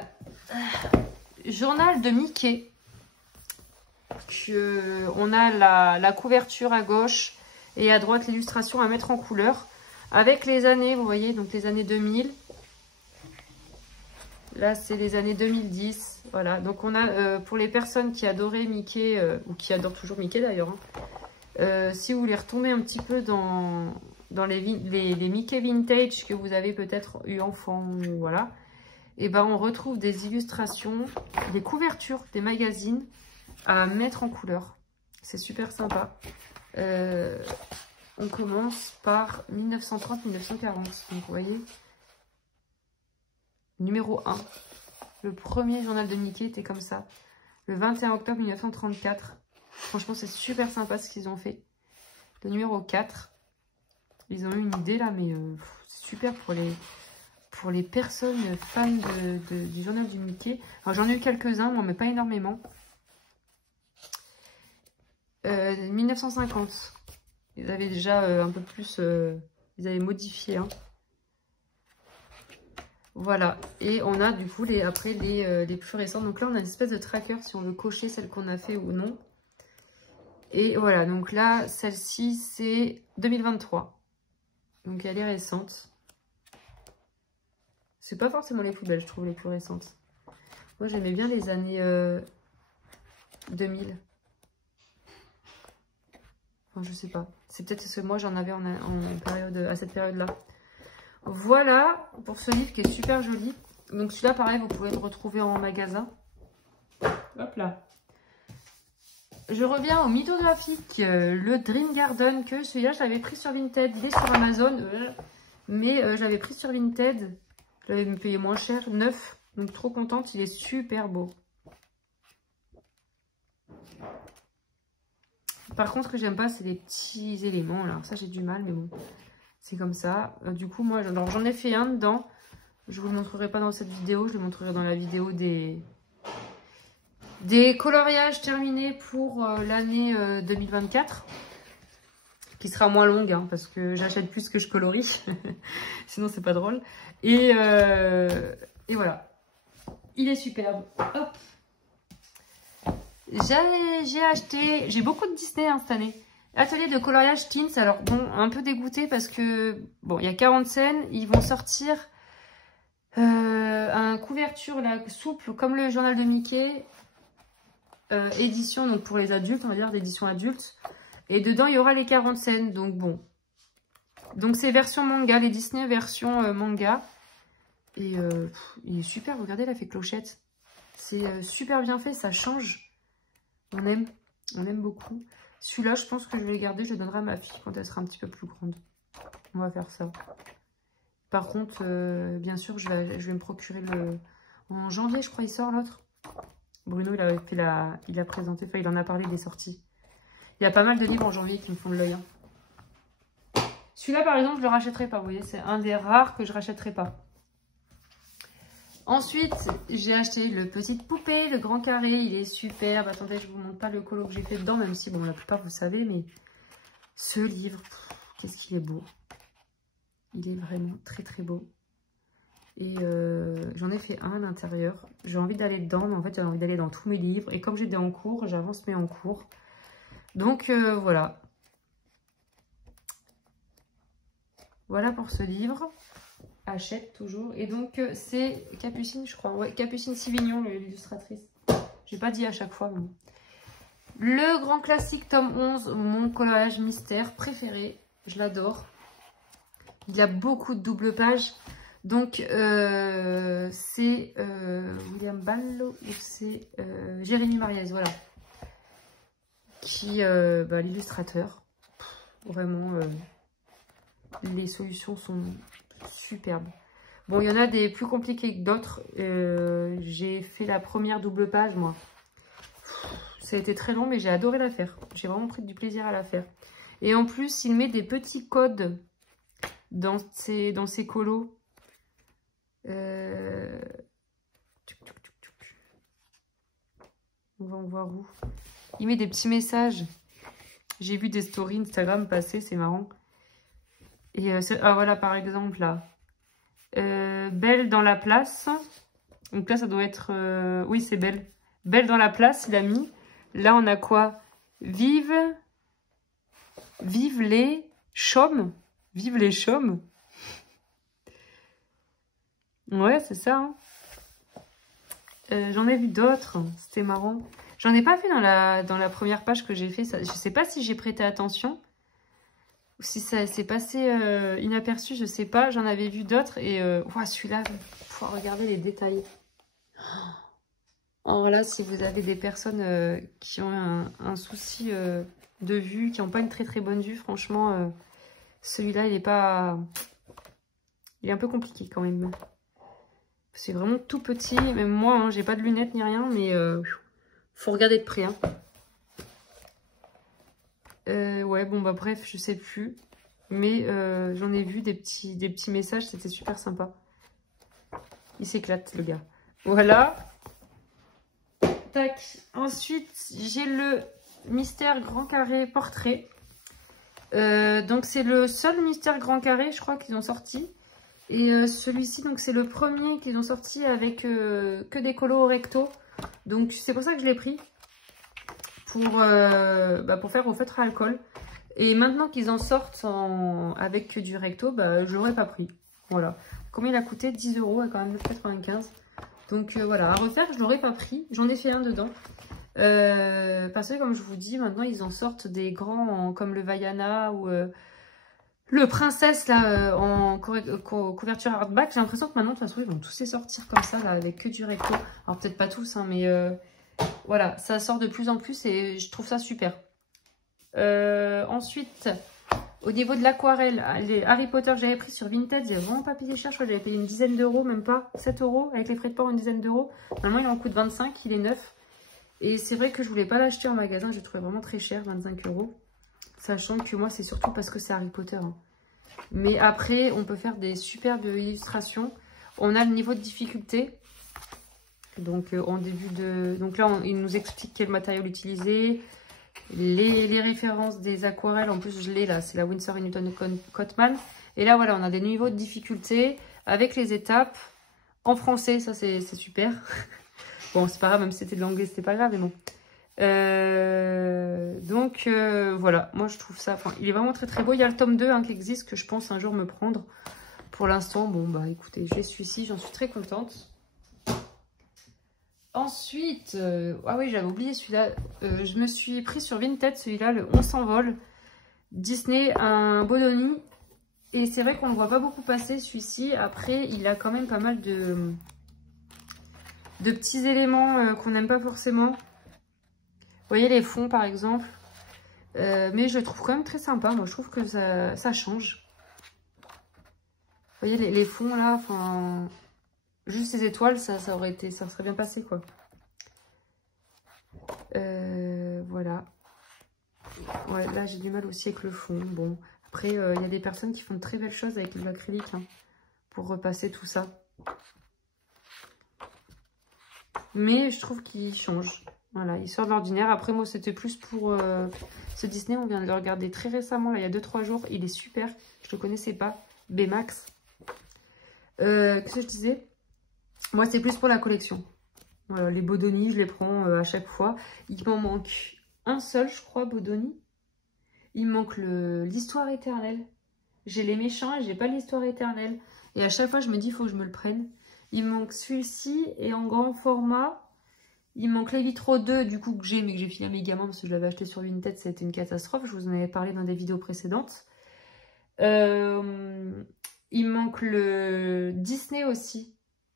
journal de Mickey. On a la couverture à gauche et à droite l'illustration à mettre en couleur. Avec les années, vous voyez, donc les années 2000. Là, c'est les années 2010. Voilà, donc on a, pour les personnes qui adoraient Mickey, ou qui adorent toujours Mickey d'ailleurs, hein, si vous voulez retomber un petit peu dans les Mickey Vintage que vous avez peut-être eu enfant, voilà, et ben on retrouve des illustrations, des couvertures, des magazines à mettre en couleur. C'est super sympa. On commence par 1930-1940. Donc vous voyez, numéro 1. Le premier journal de Mickey était comme ça. Le 21 octobre 1934. Franchement, c'est super sympa ce qu'ils ont fait. Le numéro 4. Ils ont eu une idée là, mais c'est super pour les personnes fans du journal du Mickey. Alors j'en ai eu quelques-uns, moi, mais pas énormément. 1950. Ils avaient déjà un peu plus... ils avaient modifié. Hein. Voilà. Et on a du coup après les plus récents. Donc là, on a une espèce de tracker si on veut cocher celle qu'on a fait ou non. Et voilà. Donc là, celle-ci, c'est 2023. Donc elle est récente. C'est pas forcément les plus belles, je trouve, les plus récentes. Moi, j'aimais bien les années 2000. Enfin, je sais pas. C'est peut-être ce que moi j'en avais en période, à cette période-là. Voilà pour ce livre qui est super joli. Donc celui-là, pareil, vous pouvez le retrouver en magasin. Hop là. Je reviens au mythographique, le Dream Garden, que celui-là, je l'avais pris sur Vinted. Il est sur Amazon, mais je l'avais pris sur Vinted. Je l'avais payé moins cher, 9. Donc trop contente, il est super beau. Par contre, ce que j'aime pas, c'est les petits éléments. Alors ça, j'ai du mal, mais bon, c'est comme ça. Du coup, moi, j'en ai fait un dedans. Je vous le montrerai pas dans cette vidéo. Je le montrerai dans la vidéo des coloriages terminés pour l'année 2024. Qui sera moins longue, hein, parce que j'achète plus que je colorie. Sinon, c'est pas drôle. Et voilà. Il est superbe. Hop. J'ai beaucoup de Disney hein, cette année. Atelier de coloriage Teens. Alors bon, un peu dégoûté parce que bon, il y a 40 scènes. Ils vont sortir un couverture là, souple comme le journal de Mickey. Édition donc pour les adultes, on va dire d'édition adulte. Et dedans, il y aura les 40 scènes. Donc bon. Donc c'est version manga, les Disney version manga. Et il est super, regardez, il a fait clochette. C'est super bien fait, ça change. On aime beaucoup. Celui-là, je pense que je vais le garder, je le donnerai à ma fille quand elle sera un petit peu plus grande. On va faire ça. Par contre, bien sûr, je vais me procurer le... En janvier, je crois, il sort l'autre. Bruno, il a présenté, enfin, il en a parlé des sorties. Il y a pas mal de livres en janvier qui me font de l'œil. Hein. Celui-là, par exemple, je ne le rachèterai pas. Vous voyez, c'est un des rares que je ne rachèterai pas. Ensuite, j'ai acheté le Petite Poupée, le grand carré. Il est superbe. Attendez, je ne vous montre pas le colo que j'ai fait dedans, même si, bon, la plupart, vous savez, mais ce livre, qu'est-ce qu'il est beau. Il est vraiment très, très beau. Et j'en ai fait un à l'intérieur. J'ai envie d'aller dedans, mais en fait, j'ai envie d'aller dans tous mes livres. Et comme j'ai des en cours, j'avance mes en cours. Donc, voilà. Voilà pour ce livre. Achète toujours. Et donc, c'est Capucine, je crois. Ouais, Capucine Sivignon, l'illustratrice. J'ai pas dit à chaque fois. Mais... Le grand classique, tome 11, mon coloriage mystère préféré. Je l'adore. Il y a beaucoup de double pages. Donc, c'est William Ballo ou c'est Jérémy Mariez, voilà. Qui, l'illustrateur. Vraiment, les solutions sont superbes. Bon, il y en a des plus compliqués que d'autres. J'ai fait la première double page, moi. Ça a été très long, mais j'ai adoré la faire. J'ai vraiment pris du plaisir à la faire. Et en plus, il met des petits codes dans ces colos. On va en voir où. Il met des petits messages. J'ai vu des stories Instagram passer, c'est marrant. Et ah voilà, par exemple, là. Belle dans la place. Donc là, ça doit être... oui, c'est Belle. Belle dans la place, il a mis. Là, on a quoi? Vive les chaumes. Vive les chaumes. Ouais, c'est ça. Hein. J'en ai vu d'autres. C'était marrant. J'en ai pas fait dans la première page que j'ai fait. Ça. Je sais pas si j'ai prêté attention. Ou si ça s'est passé inaperçu, je sais pas. J'en avais vu d'autres. Et celui-là, faut regarder les détails. Alors là, si vous avez des personnes qui ont un souci de vue, qui n'ont pas une très très bonne vue, franchement, celui-là, il est pas... Il est un peu compliqué quand même. C'est vraiment tout petit. Même moi, hein, j'ai pas de lunettes ni rien, mais faut regarder de près. Hein. Ouais, bon, bah bref, je sais plus. Mais j'en ai vu des petits messages, c'était super sympa. Il s'éclate, le gars. Voilà. Tac. Ensuite, j'ai le Mystère Grand Carré Portrait. Donc, c'est le seul Mystère Grand Carré, je crois, qu'ils ont sorti. Et celui-ci, donc, c'est le premier qu'ils ont sorti avec que des colos au recto. Donc, c'est pour ça que je l'ai pris. Pour faire au feutre à alcool. Et maintenant qu'ils en sortent avec que du recto, bah, je l'aurais pas pris. Voilà. Combien il a coûté? 10 € à quand même 9,95 €. Donc voilà, à refaire, je l'aurais pas pris. J'en ai fait un dedans. Parce que comme je vous dis, maintenant ils en sortent des grands comme le Vaiana ou le Princesse là en couverture hardback. J'ai l'impression que maintenant de toute façon ils vont tous les sortir comme ça là avec que du recto. Alors peut-être pas tous, hein, mais voilà, ça sort de plus en plus et je trouve ça super. Ensuite, au niveau de l'aquarelle, les Harry Potter, j'avais pris sur Vinted, j'ai vraiment pas payé cher, je crois que j'avais payé une dizaine d'euros, même pas 7 €, avec les frais de port une dizaine d'euros. Normalement il en coûte 25, il est neuf. Et c'est vrai que je voulais pas l'acheter en magasin, je le trouvais vraiment très cher, 25 €. Sachant que moi c'est surtout parce que c'est Harry Potter. Hein. Mais après, on peut faire des superbes illustrations. On a le niveau de difficulté. Donc en début de... Donc là, il nous explique quel matériau utiliser. Les références des aquarelles, en plus je l'ai là, c'est la Winsor & Newton Cotman. Et là voilà, on a des niveaux de difficulté avec les étapes en français, ça c'est super. Bon, c'est pas grave, même si c'était de l'anglais, c'était pas grave, mais bon. Donc voilà, moi je trouve ça, il est vraiment très très beau. Il y a le tome 2 hein, qui existe, que je pense un jour me prendre. Pour l'instant, bon bah écoutez, j'ai celui-ci, j'en suis très contente. Ensuite, ah oui, j'avais oublié celui-là. Je me suis pris sur Vinted, celui-là, le On s'envole. Disney, un Bodoni. Et c'est vrai qu'on ne voit pas beaucoup passer, celui-ci. Après, il a quand même pas mal de petits éléments qu'on n'aime pas forcément. Vous voyez les fonds, par exemple. Mais je le trouve quand même très sympa. Moi, je trouve que ça change. Vous voyez les fonds, là, enfin... Juste les étoiles, ça serait bien passé, quoi. Voilà. Ouais, là, j'ai du mal aussi avec le fond. Bon, après, il y a des personnes qui font de très belles choses avec l'acrylique, hein, pour repasser tout ça. Mais je trouve qu'il change. Voilà, il sort de l'ordinaire. Après, moi, c'était plus pour ce Disney. On vient de le regarder très récemment, là, il y a 2-3 jours. Il est super. Je ne le connaissais pas. Baymax. Qu'est-ce que je disais? Moi, c'est plus pour la collection. Voilà, les Bodoni, je les prends à chaque fois. Il m'en manque un seul, je crois, Bodoni. Il me manque l'histoire éternelle. J'ai les méchants et j'ai pas l'histoire éternelle. Et à chaque fois, je me dis, il faut que je me le prenne. Il me manque celui-ci et en grand format. Il me manque les vitraux 2, du coup, que j'ai, mais que j'ai filé à mes gamins parce que je l'avais acheté sur Vinted. Ça a été une catastrophe. Je vous en avais parlé dans des vidéos précédentes. Il me manque le Disney aussi.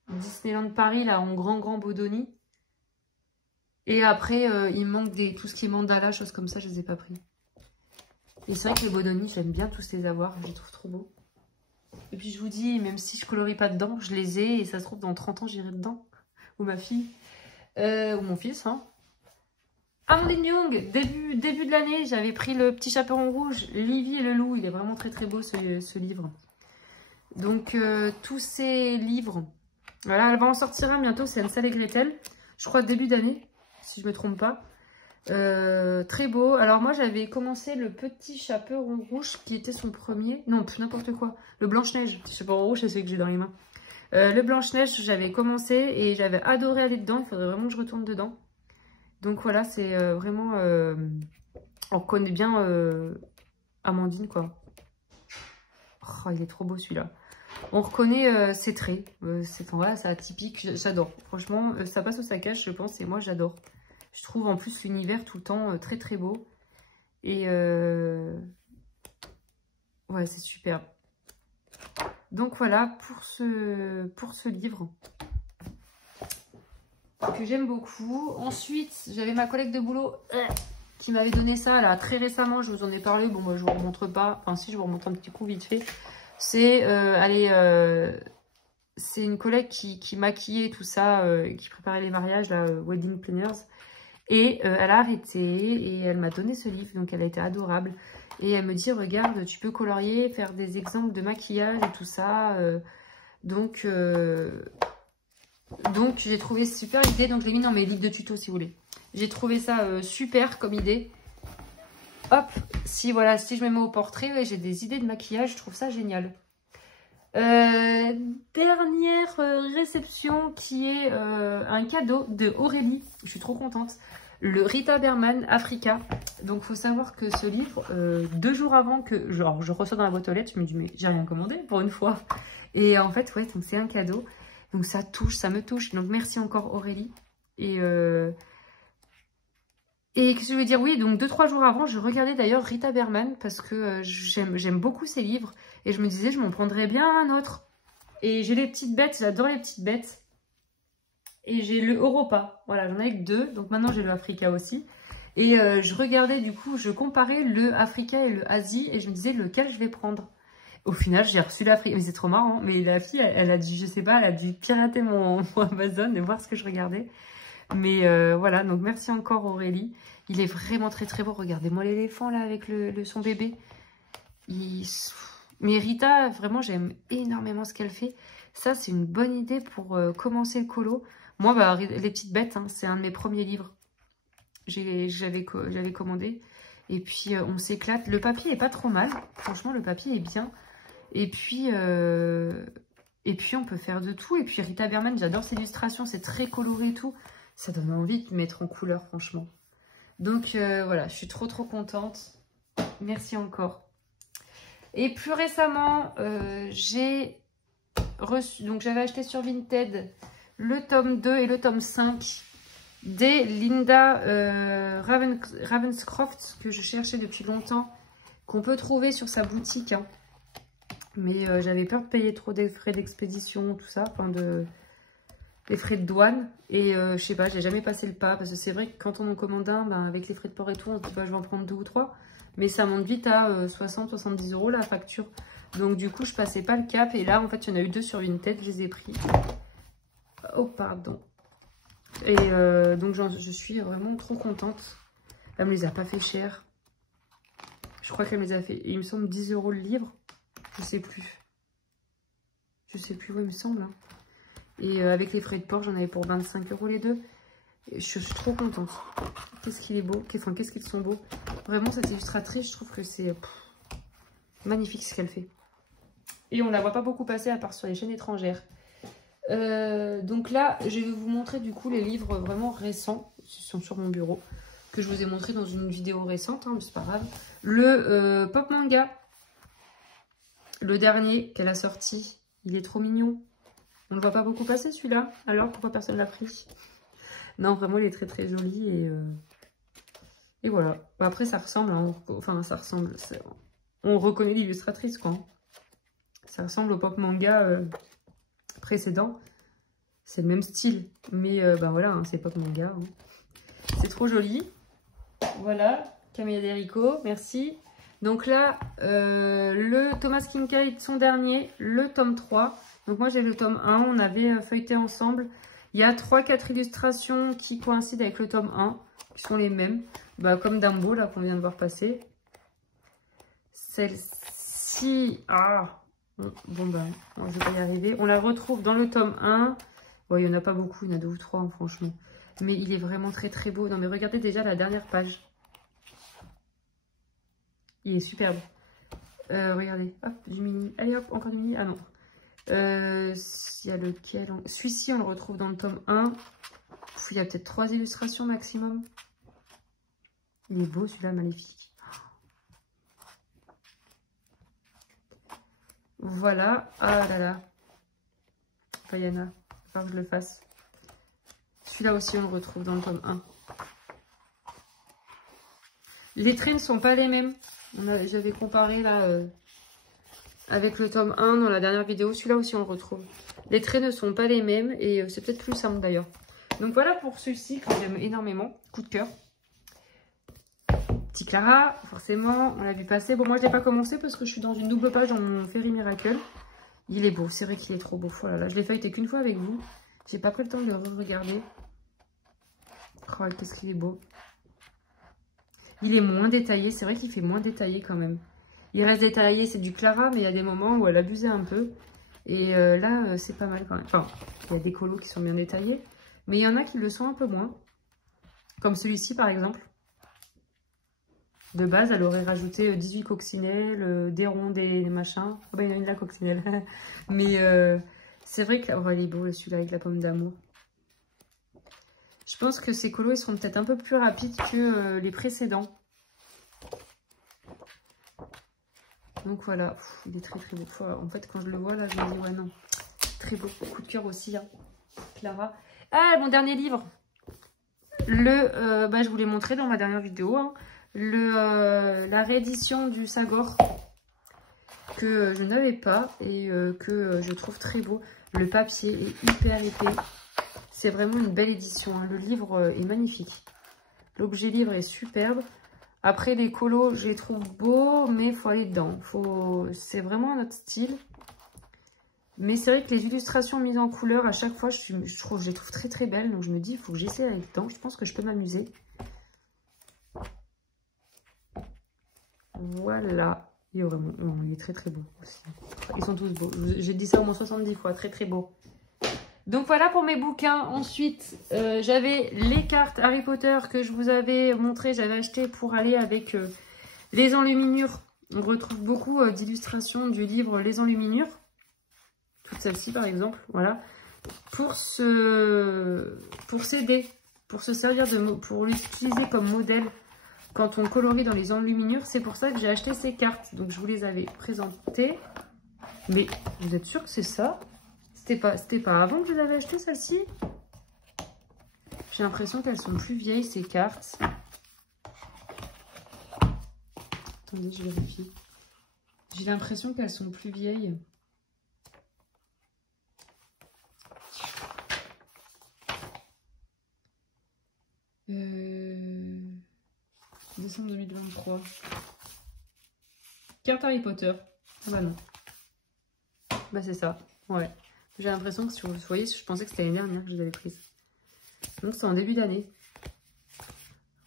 Disneyland Paris, là, en grand Bodoni. Et après, il me manque tout ce qui est mandala, choses comme ça, je les ai pas pris. Et c'est vrai que les Bodoni, j'aime bien tous les avoir, je les trouve trop beaux. Et puis je vous dis, même si je colorie pas dedans, je les ai et ça se trouve dans 30 ans j'irai dedans. Ou ma fille. Ou mon fils. Hein. Amandine Young, début de l'année, j'avais pris le petit chaperon rouge, Livy et le loup. Il est vraiment très beau ce livre. Donc tous ces livres, voilà, elle va en sortir un bientôt, c'est Hansel et Gretel. Je crois début d'année, si je me trompe pas. Très beau. Alors moi j'avais commencé le petit chaperon rouge qui était son premier. Non, n'importe quoi. Le Blanche-Neige. Le petit chaperon rouge, c'est celui que j'ai dans les mains. Le Blanche-Neige, j'avais commencé et j'avais adoré aller dedans. Il faudrait vraiment que je retourne dedans. Donc voilà, c'est vraiment... on reconnaît bien Amandine, quoi. Oh, il est trop beau celui-là. On reconnaît ses traits. Voilà, c'est atypique. J'adore. Franchement, ça passe au saccage, je pense. Et moi, j'adore. Je trouve en plus l'univers tout le temps très beau. Et ouais, c'est superbe. Donc voilà pour ce livre que j'aime beaucoup. Ensuite, j'avais ma collègue de boulot qui m'avait donné ça là très récemment. Je vous en ai parlé. Bon, moi, je vous remontre pas. Enfin, si, je vous remontre un petit coup vite fait. C'est c'est une collègue qui maquillait tout ça, qui préparait les mariages, là, Wedding Planners. Et elle a arrêté et elle m'a donné ce livre, donc elle a été adorable. Et elle me dit, regarde, tu peux colorier, faire des exemples de maquillage et tout ça. Donc j'ai trouvé super idée, donc je l'ai mis dans mes livres de tuto si vous voulez. J'ai trouvé ça super comme idée. Hop, si je me mets au portrait, ouais, j'ai des idées de maquillage, je trouve ça génial. Dernière réception qui est un cadeau de Aurélie. Je suis trop contente. Le Rita Berman Africa. Donc faut savoir que ce livre, 2 jours avant que je reçois dans la boîte aux lettres, je me dis mais j'ai rien commandé pour une fois. Et en fait ouais, donc c'est un cadeau. Donc ça me touche. Donc merci encore Aurélie. Et qu'est-ce que je veux dire? Oui, donc 2-3 jours avant, je regardais d'ailleurs Rita Berman parce que j'aime beaucoup ses livres. Et je me disais, je m'en prendrais bien un autre. Et j'ai les petites bêtes, j'adore les petites bêtes. Et j'ai le Europa. Voilà, j'en ai que 2. Donc maintenant, j'ai le Africa aussi. Et je regardais du coup, je comparais le Africa et le Asie. Et je me disais lequel je vais prendre. Au final, j'ai reçu l'Africa. Mais c'est trop marrant. Mais la fille, elle a dû, je sais pas, elle a dû pirater mon Amazon et voir ce que je regardais. Mais voilà, donc merci encore Aurélie. Il est vraiment très beau. Regardez-moi l'éléphant là avec son bébé. Mais Rita, vraiment j'aime énormément ce qu'elle fait. Ça c'est une bonne idée pour commencer le colo. Moi, bah, les petites bêtes, hein, c'est un de mes premiers livres. J'avais commandé. Et puis on s'éclate. Le papier est pas trop mal. Franchement, le papier est bien. Et puis on peut faire de tout. Et puis Rita Berman, j'adore ses illustrations. C'est très coloré et tout. Ça donne envie de mettre en couleur, franchement. Donc voilà, je suis trop contente. Merci encore. Et plus récemment, j'ai reçu, donc j'avais acheté sur Vinted le tome 2 et le tome 5 des Linda Ravenscroft que je cherchais depuis longtemps, qu'on peut trouver sur sa boutique. Hein. Mais j'avais peur de payer trop des frais d'expédition, tout ça, enfin les frais de douane. Et je sais pas, j'ai jamais passé le pas. Parce que c'est vrai que quand on en commande un, ben, avec les frais de port et tout, on se dit bah, je vais en prendre 2 ou 3. Mais ça monte vite à 60-70 € la facture. Donc du coup, je passais pas le cap. Et là, en fait, il y en a eu 2 sur Vinted, je les ai pris. Oh, pardon. Et donc je suis vraiment trop contente. Elle me les a pas fait cher. Je crois qu'elle me les a fait, il me semble, 10 € le livre. Je sais plus. Je sais plus, ouais, il me semble. Hein. Et avec les frais de port, j'en avais pour 25 € les 2. Et je suis trop contente. Qu'est-ce qu'il est beau. Enfin, qu'est-ce qu'ils sont beaux. Vraiment, cette illustratrice, je trouve que c'est magnifique ce qu'elle fait. Et on la voit pas beaucoup passer à part sur les chaînes étrangères. Donc là, je vais vous montrer du coup les livres vraiment récents. Ils sont sur mon bureau. Que je vous ai montré dans une vidéo récente. Hein, mais c'est pas grave. Le Pop Manga. Le dernier qu'elle a sorti. Il est trop mignon. On ne voit pas beaucoup passer celui-là. Alors pourquoi personne l'a pris? Non, vraiment, il est très joli. Et voilà. Après, ça ressemble. Hein, enfin, ça ressemble. On reconnaît l'illustratrice, quoi. Ça ressemble au Pop Manga précédent. C'est le même style. Mais bah voilà, hein, c'est Pop Manga. Hein. C'est trop joli. Voilà. Camilla Derico, merci. Donc là, le Thomas Kincaid, son dernier, le tome 3. Donc moi j'ai le tome 1, on avait feuilleté ensemble. Il y a 3-4 illustrations qui coïncident avec le tome 1, qui sont les mêmes. Bah, comme Dumbo, là, qu'on vient de voir passer. Celle-ci... Ah bon, bah, je vais pas y arriver. On la retrouve dans le tome 1. Bon, il n'y en a pas beaucoup, il y en a 2 ou 3, hein, franchement. Mais il est vraiment très très beau. Non, mais regardez déjà la dernière page. Il est superbe. Regardez, hop, du mini. Allez, hop, encore du mini. Ah non. Il y a lequel? Celui-ci, on le retrouve dans le tome 1. Il y a peut-être 3 illustrations maximum. Il est beau, celui-là, magnifique. Voilà. Ah là là. Enfin, il y en a. Il va falloir que je le fasse. Celui-là aussi, on le retrouve dans le tome 1. Les traits ne sont pas les mêmes. J'avais comparé là avec le tome 1 dans la dernière vidéo. Celui-là aussi, on le retrouve. Les traits ne sont pas les mêmes et c'est peut-être plus simple d'ailleurs. Donc voilà pour celui-ci que j'aime énormément. Coup de cœur. Petit Clara, forcément, on l'a vu passer. Bon, moi, je ne l'ai pas commencé parce que je suis dans une double page dans mon Fairy Miracle. Il est beau, c'est vrai qu'il est trop beau. Oh là là, je l'ai feuilleté qu'une fois avec vous. J'ai pas pris le temps de le regarder. Oh, qu'est-ce qu'il est beau. Il est moins détaillé, c'est vrai qu'il fait moins détaillé quand même. Il reste détaillé, c'est du Clara, mais il y a des moments où elle abusait un peu. Et là, c'est pas mal quand même. Enfin, il y a des colos qui sont bien détaillés, mais il y en a qui le sont un peu moins. Comme celui-ci par exemple. De base, elle aurait rajouté 18 coccinelles, des ronds, des machins. Oh, bah, il y en a une là, coccinelle. Mais c'est vrai que oh, il est beau celui-là avec la pomme d'amour. Je pense que ces colos, ils seront peut-être un peu plus rapides que les précédents. Donc voilà, il est très très beau. En fait, quand je le vois là, je me dis ouais non, très beau. Coup de cœur aussi, hein. Clara. Ah, mon dernier livre. Je vous l'ai montré dans ma dernière vidéo. Hein. La réédition du Sagor que je n'avais pas et que je trouve très beau. Le papier est hyper épais. C'est vraiment une belle édition. Hein. Le livre est magnifique. L'objet livre est superbe. Après, les colos, je les trouve beaux, mais il faut aller dedans. C'est vraiment un autre style. Mais c'est vrai que les illustrations mises en couleur, à chaque fois, je les trouve très très belles. Donc je me dis, il faut que j'essaie avec dedans. Je pense que je peux m'amuser. Voilà. Il est très très beau aussi. Ils sont tous beaux. J'ai dit ça au moins 70 fois. Très très beau. Donc voilà pour mes bouquins. Ensuite, j'avais les cartes Harry Potter que je vous avais montré. J'avais acheté pour aller avec les enluminures. On retrouve beaucoup d'illustrations du livre Les enluminures. Toute celle-ci par exemple. Voilà. Pour s'aider, pour se servir pour l'utiliser comme modèle quand on colorie dans les enluminures. C'est pour ça que j'ai acheté ces cartes. Donc je vous les avais présentées. Mais vous êtes sûr que c'est ça ? C'était pas avant que je les avais achetées, celles-ci? J'ai l'impression qu'elles sont plus vieilles, ces cartes. Attendez, je vérifie. J'ai l'impression qu'elles sont plus vieilles. Décembre 2023. Carte Harry Potter. Ah bah non. Bah c'est ça. Ouais. J'ai l'impression que, si vous voyez, je pensais que c'était l'année dernière que je l'avais prise. Donc c'est en début d'année.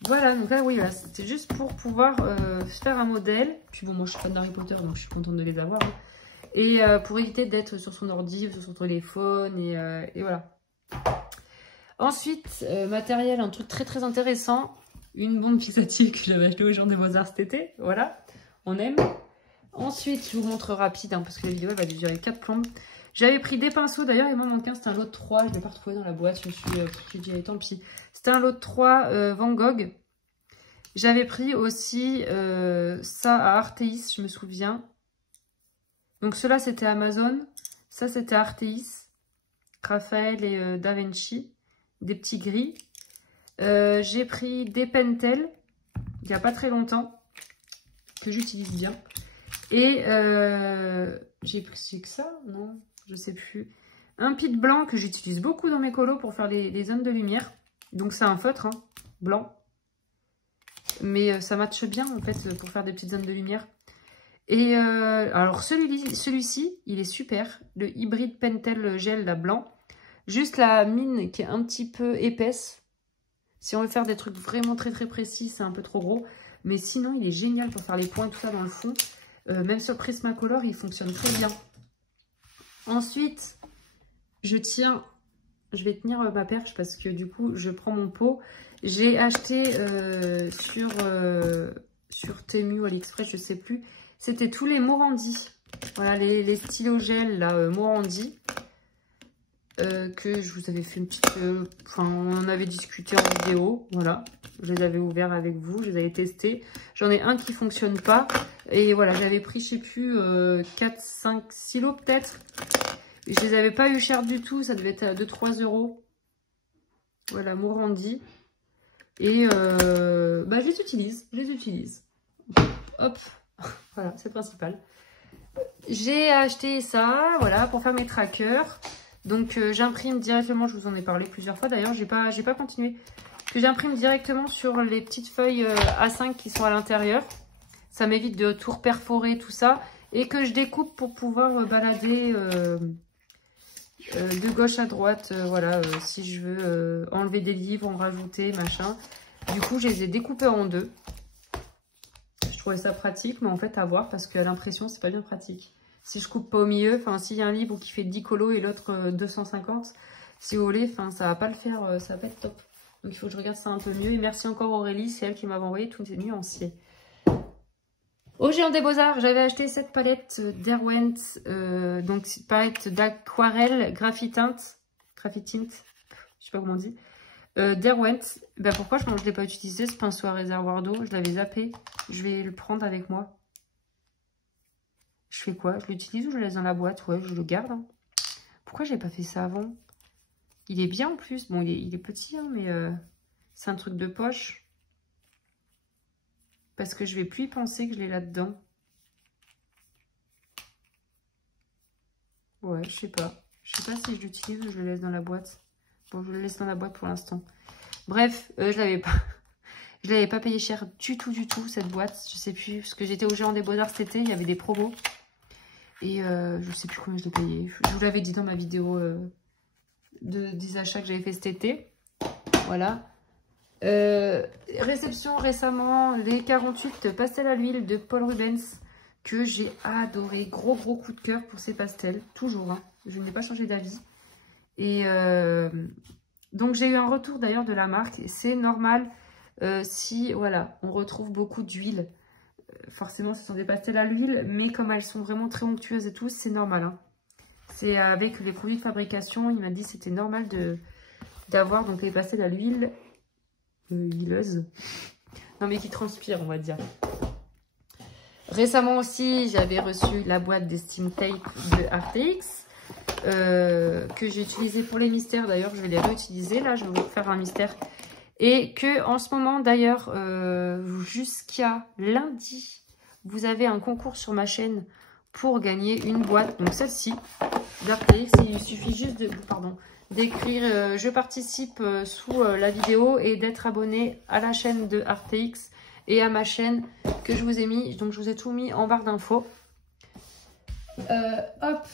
Voilà, donc là, oui, voilà, c'était juste pour pouvoir faire un modèle. Puis bon, moi je suis fan d'Harry Potter, donc je suis contente de les avoir. Hein. Et pour éviter d'être sur son ordi, sur son téléphone, et voilà. Ensuite, matériel, un truc très très intéressant. Une bombe fixative que j'avais achetée aux gens des Beaux-Arts cet été. Voilà, on aime. Ensuite, je vous montre rapide, hein, parce que la vidéo elle va durer 4 plombes. J'avais pris des pinceaux, d'ailleurs il m'en manque un, c'était un lot de 3, je ne l'ai pas retrouvé dans la boîte, je me suis dit allez tant pis. C'était un lot de 3 Van Gogh. J'avais pris aussi ça à Arteis, je me souviens. Donc ceux-là c'était Amazon, ça c'était Arteis, Raphaël et Da Vinci, des petits gris. J'ai pris des Pentel, il n'y a pas très longtemps, que j'utilise bien. Et j'ai pris que ça, non, je sais plus. Un pit blanc que j'utilise beaucoup dans mes colos pour faire les zones de lumière. Donc c'est un feutre hein, blanc. Mais ça matche bien en fait pour faire des petites zones de lumière. Et alors celui-ci, il est super. Le Hybrid Pentel Gel là, blanc. Juste la mine qui est un petit peu épaisse. Si on veut faire des trucs vraiment très précis, c'est un peu trop gros. Mais sinon, il est génial pour faire les points, tout ça dans le fond. Même sur Prismacolor, il fonctionne très bien. Ensuite, je vais tenir ma perche parce que du coup, je prends mon pot. J'ai acheté sur Temu, AliExpress, je sais plus. C'était tous les Morandi. Voilà, les stylos gel, là, Morandi. Que je vous avais fait une petite... Enfin, on en avait discuté en vidéo. Voilà, je les avais ouverts avec vous, je les avais testés. J'en ai un qui fonctionne pas. Et voilà, j'avais pris, je sais plus, 4, 5 stylos peut-être. Je les avais pas eu cher du tout, ça devait être à 2-3 €. Voilà, Morandi. Et bah, je les utilise. Hop, voilà, c'est le principal. J'ai acheté ça, voilà, pour faire mes trackers. Donc j'imprime directement, je vous en ai parlé plusieurs fois d'ailleurs, j'ai pas continué. Que j'imprime directement sur les petites feuilles A5 qui sont à l'intérieur. Ça m'évite de tout perforer, tout ça. Et que je découpe pour pouvoir balader de gauche à droite. Voilà, si je veux enlever des livres, en rajouter, machin. Du coup, je les ai découpés en deux. Je trouvais ça pratique, mais en fait, à voir, parce qu'à l'impression, c'est pas bien pratique. Si je coupe pas au milieu, enfin, s'il y a un livre qui fait 10 colos et l'autre 250, si vous voulez, enfin, ça va pas le faire, ça va pas être top. Donc, il faut que je regarde ça un peu mieux. Et merci encore Aurélie, c'est elle qui m'avait envoyé tous les nuanciers. Au Géant des Beaux-Arts, j'avais acheté cette palette Derwent, donc palette d'aquarelle graphitint, je sais pas comment on dit. Derwent, ben pourquoi je ne l'ai pas utilisé ce pinceau à réservoir d'eau, je l'avais zappé, je vais le prendre avec moi. Je fais quoi? Je l'utilise ou je le laisse dans la boîte? Ouais, je le garde. Hein. Pourquoi j'ai pas fait ça avant? Il est bien en plus, bon il est petit hein, mais c'est un truc de poche. Parce que je vais plus y penser que je l'ai là-dedans. Ouais, je sais pas. Je sais pas si je l'utilise ou je le laisse dans la boîte. Bon, je le laisse dans la boîte pour l'instant. Bref, je l'avais pas payé cher du tout, cette boîte. Je sais plus, parce que j'étais au Géant des Beaux-Arts cet été, il y avait des promos. Et je sais plus combien je l'ai payé. Je vous l'avais dit dans ma vidéo des achats que j'avais fait cet été. Voilà. Réception récemment, les 48 pastels à l'huile de Paul Rubens. Que j'ai adoré. Gros coup de cœur pour ces pastels. Toujours, hein. Je n'ai pas changé d'avis. Et donc j'ai eu un retour d'ailleurs de la marque. C'est normal si voilà, on retrouve beaucoup d'huile. Forcément ce sont des pastels à l'huile, mais comme elles sont vraiment très onctueuses et tout, c'est normal. Hein. C'est avec les produits de fabrication, il m'a dit c'était normal d'avoir donc les pastels à l'huile huileuse. Non mais qui transpire on va dire. Récemment aussi j'avais reçu la boîte des Steam Tape de RTX. Que j'ai utilisé pour les mystères d'ailleurs, je vais les réutiliser là, je vais vous faire un mystère et que en ce moment d'ailleurs jusqu'à lundi vous avez un concours sur ma chaîne pour gagner une boîte, donc celle-ci d'RTX. Il suffit juste de d'écrire je participe sous la vidéo et d'être abonné à la chaîne de RTX et à ma chaîne que je vous ai mis, donc je vous ai tout mis en barre d'infos. Hop,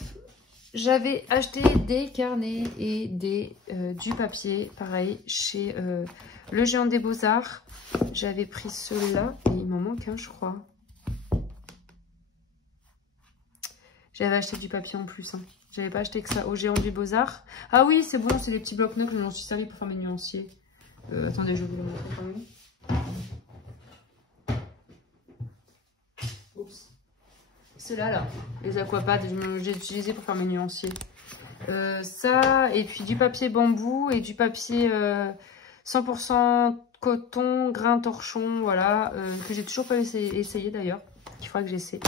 j'avais acheté des carnets et du papier, pareil, chez le Géant des Beaux-Arts. J'avais pris ceux-là et il m'en manque un, je crois. J'avais acheté du papier en plus. Hein. J'avais pas acheté que ça au Géant des Beaux-Arts. Ah oui, c'est bon, c'est des petits blocs-notes que je m'en suis servi pour faire mes nuanciers. Attendez, je vais vous le montrer quand même. Oups. Ceux-là, là, les aquapads, j'ai utilisé pour faire mes nuanciers. Ça, et puis du papier bambou et du papier 100% coton, grain torchon, voilà, que j'ai toujours pas essayé d'ailleurs, qu'il faudra que j'essaie.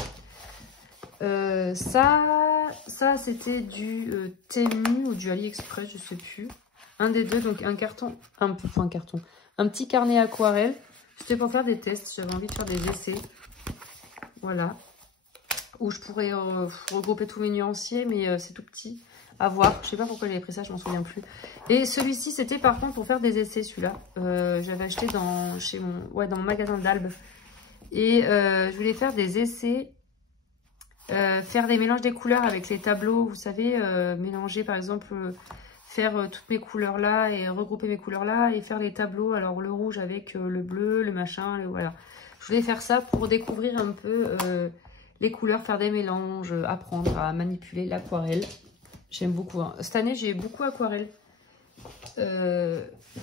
Ça c'était du Temu ou du AliExpress, je sais plus. Un des deux, donc un petit carnet aquarelle. C'était pour faire des tests, j'avais envie de faire des essais. Voilà. Où je pourrais regrouper tous mes nuanciers, mais c'est tout petit. À voir. Je sais pas pourquoi j'avais pris ça, je m'en souviens plus. Et celui-ci, c'était par contre pour faire des essais, celui-là. J'avais acheté dans mon magasin d'Albe. Et je voulais faire des essais, faire des mélanges des couleurs avec les tableaux. Vous savez, mélanger par exemple, faire toutes mes couleurs là et regrouper mes couleurs là et faire les tableaux. Alors le rouge avec le bleu, le machin, voilà. Je voulais faire ça pour découvrir un peu les couleurs, faire des mélanges, apprendre à manipuler l'aquarelle. J'aime beaucoup. Hein. Cette année, j'ai beaucoup aquarelle.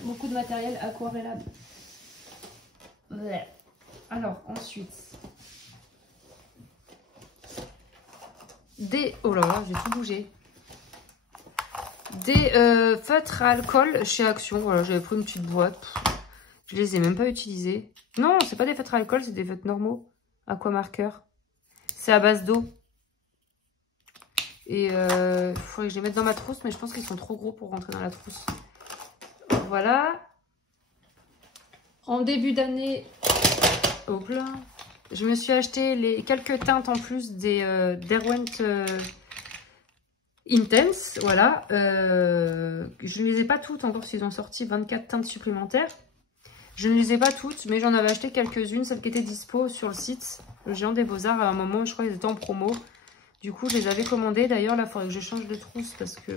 Beaucoup de matériel aquarellable. Ouais. Alors, ensuite. Oh là là, j'ai tout bougé. Des feutres à alcool chez Action. Voilà, j'avais pris une petite boîte. Je les ai même pas utilisés. Non, c'est pas des feutres à alcool, c'est des feutres normaux. Aquamarqueur. C'est à base d'eau. Et il faudrait que je les mette dans ma trousse, mais je pense qu'ils sont trop gros pour rentrer dans la trousse. Voilà. En début d'année, hop là, je me suis acheté quelques teintes en plus des Derwent Intense. Voilà. Je ne les ai pas toutes encore parce qu'ils ont sorti 24 teintes supplémentaires. Je ne les ai pas toutes, mais j'en avais acheté quelques-unes, celles qui étaient dispo sur le site. Le Géant des Beaux-Arts, à un moment, je crois qu'ils étaient en promo. Du coup, je les avais commandés. D'ailleurs, là, il faudrait que je change de trousse parce que,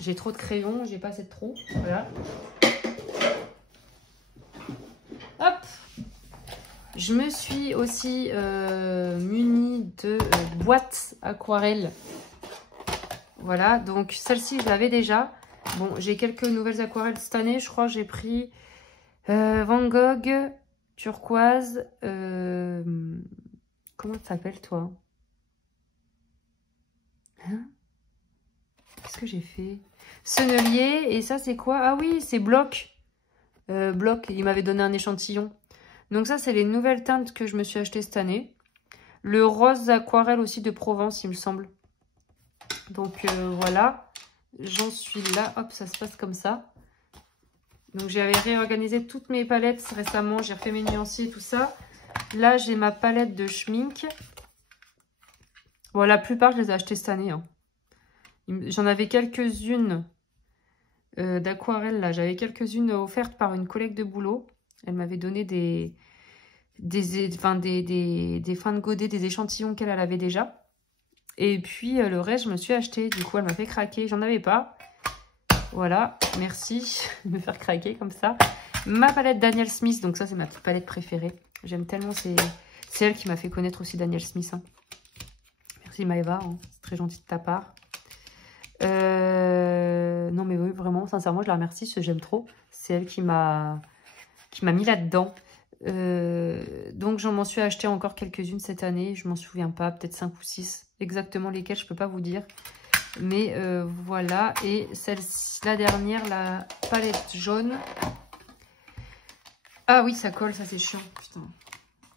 j'ai trop de crayons, j'ai pas assez de trous. Voilà. Hop. Je me suis aussi munie de boîtes aquarelles. Voilà, donc celle-ci, je l'avais déjà. Bon, j'ai quelques nouvelles aquarelles cette année. Je crois que j'ai pris Van Gogh, turquoise. Comment ça s'appelle, toi? Hein? Qu'est-ce que j'ai fait? Sennelier. Et ça, c'est quoi? Ah oui, c'est Bloc. Bloc, il m'avait donné un échantillon. Donc ça, c'est les nouvelles teintes que je me suis achetées cette année. Le rose aquarelle aussi de Provence, il me semble. Donc voilà, j'en suis là. Hop, ça se passe comme ça. Donc j'avais réorganisé toutes mes palettes récemment. J'ai refait mes nuanciers, tout ça. Là, j'ai ma palette de schmink. Bon, la plupart, je les ai achetées cette année. Hein. J'en avais quelques-unes d'aquarelle. Là, j'avais quelques-unes offertes par une collègue de boulot. Elle m'avait donné des fins de godet, des échantillons qu'elle avait déjà. Et puis, le reste, je me suis acheté. Du coup, elle m'a fait craquer. J'en avais pas. Voilà, merci de me faire craquer comme ça. Ma palette Daniel Smith. Donc ça, c'est ma petite palette préférée. J'aime tellement. C'est elle qui m'a fait connaître aussi Daniel Smith. Hein. Merci Maëva. Hein. C'est très gentil de ta part. Non, mais oui, vraiment, sincèrement, je la remercie parce que j'aime trop. C'est elle qui m'a mis là-dedans. Donc j'en m'en suis acheté encore quelques-unes cette année, je m'en souviens pas, peut-être 5 ou 6, exactement lesquelles je peux pas vous dire, mais voilà. Et celle-ci, la dernière, la palette jaune. Ah oui, ça colle, ça c'est chiant, putain.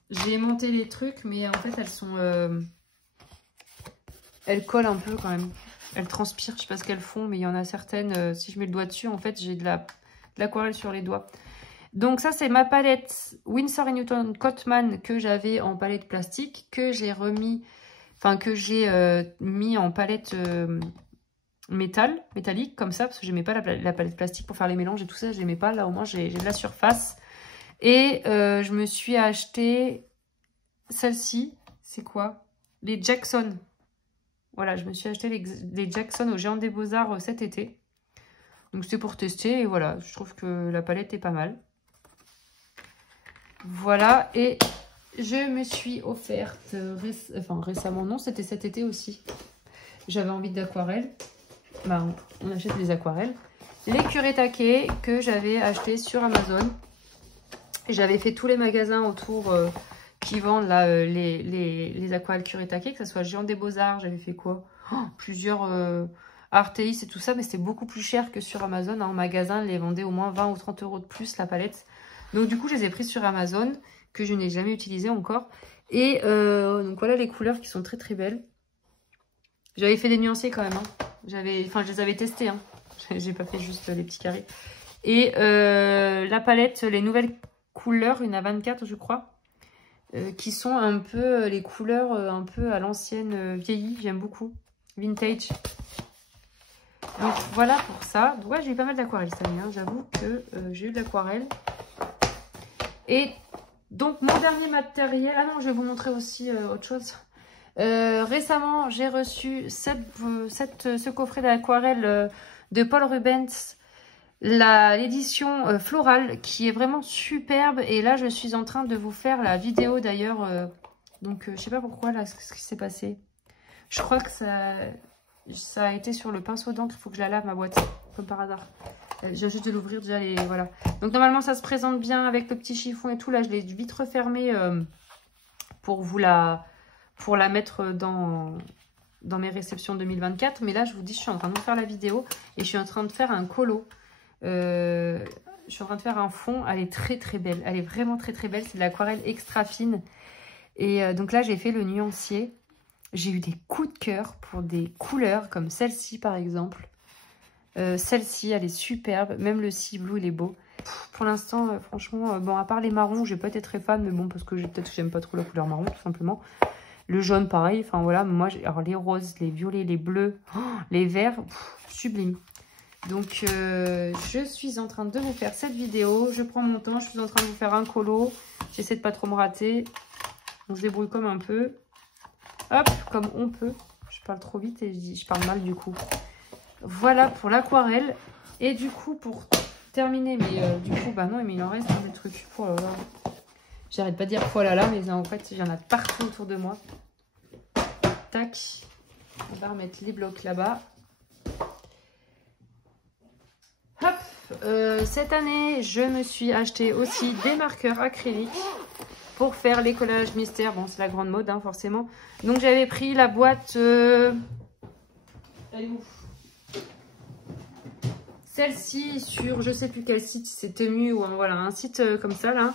J'ai aimanté les trucs, mais en fait elles sont elles collent un peu quand même, elles transpirent, je sais pas ce qu'elles font, mais il y en a certaines, si je mets le doigt dessus, en fait j'ai de l'aquarelle sur les doigts. Donc ça, c'est ma palette Winsor & Newton Cotman que j'avais en palette plastique, que j'ai remis, enfin que j'ai mis en palette métallique, comme ça, parce que j'aimais pas la palette plastique pour faire les mélanges et tout ça, je l'aimais pas. Là, au moins, j'ai de la surface. Et je me suis acheté celle-ci, c'est quoi? Les Jackson. Voilà, je me suis acheté les Jackson au Géant des Beaux-Arts cet été. Donc c'était pour tester et voilà, je trouve que la palette est pas mal. Voilà, et je me suis offerte, récemment, non, c'était cet été aussi. J'avais envie d'aquarelle. Bah, on achète les aquarelles. Les Kuretake que j'avais acheté sur Amazon. J'avais fait tous les magasins autour qui vendent là, les aquarelles Kuretake, que ce soit Géant des Beaux-Arts, j'avais fait quoi? Plusieurs Arteis et tout ça, mais c'était beaucoup plus cher que sur Amazon. Hein. En magasin, les vendaient au moins 20 ou 30 € de plus la palette. Donc du coup, je les ai prises sur Amazon, que je n'ai jamais utilisées encore. Et donc voilà les couleurs qui sont très très belles. J'avais fait des nuanciers quand même. Hein. Je les avais testés. Hein. J'ai pas fait juste les petits carrés. Et la palette, les nouvelles couleurs, il y en a 24 je crois. Qui sont un peu les couleurs un peu à l'ancienne vieillies. J'aime beaucoup. vintage. Donc voilà pour ça. Donc, ouais, j'ai eu pas mal d'aquarelle cette année, hein. J'avoue que j'ai eu de l'aquarelle. Et donc mon dernier matériel... Ah non, je vais vous montrer aussi autre chose. Récemment, j'ai reçu ce coffret d'aquarelle de Paul Rubens, l'édition florale, qui est vraiment superbe. Et là, je suis en train de vous faire la vidéo d'ailleurs. Donc, je sais pas pourquoi, là, ce qui s'est passé. Je crois que ça a été sur le pinceau d'encre. Il faut que je la lave, ma boîte, comme par hasard. J'ai juste de l'ouvrir déjà. Voilà. Donc, normalement, ça se présente bien avec le petit chiffon et tout. Là, je l'ai vite refermé pour la mettre dans mes réceptions 2024. Mais là, je vous dis, je suis en train de faire la vidéo et je suis en train de faire un colo. Je suis en train de faire un fond. Elle est très, très belle. Elle est vraiment très, très belle. C'est de l'aquarelle extra fine. Et donc là, j'ai fait le nuancier. J'ai eu des coups de cœur pour des couleurs comme celle-ci, par exemple. Celle-ci, elle est superbe. Même le sea blue, il est beau. Pour l'instant, franchement, bon, à part les marrons, j'ai pas été très fan. Mais bon, parce que peut-être que j'aime pas trop la couleur marron, tout simplement. Le jaune, pareil. Enfin, voilà. Moi, alors, les roses, les violets, les bleus, les verts, sublime. Donc, je suis en train de vous faire cette vidéo. Je prends mon temps. Je suis en train de vous faire un colo. J'essaie de pas trop me rater. Donc, je débrouille comme un peu. Hop, comme on peut. Je parle trop vite et je parle mal du coup. Voilà pour l'aquarelle. Et du coup, pour terminer, mais du coup, bah non, mais il en reste des trucs. Oh là là. J'arrête pas de dire oh là là, mais en fait, il y en a partout autour de moi. Tac. On va remettre les blocs là-bas. Hop. Cette année, je me suis acheté aussi des marqueurs acryliques pour faire les collages mystères. Bon, c'est la grande mode, hein, forcément. Donc, j'avais pris la boîte... Elle est où? Celle-ci sur je sais plus quel site, c'est Temu ou voilà, un site comme ça, là.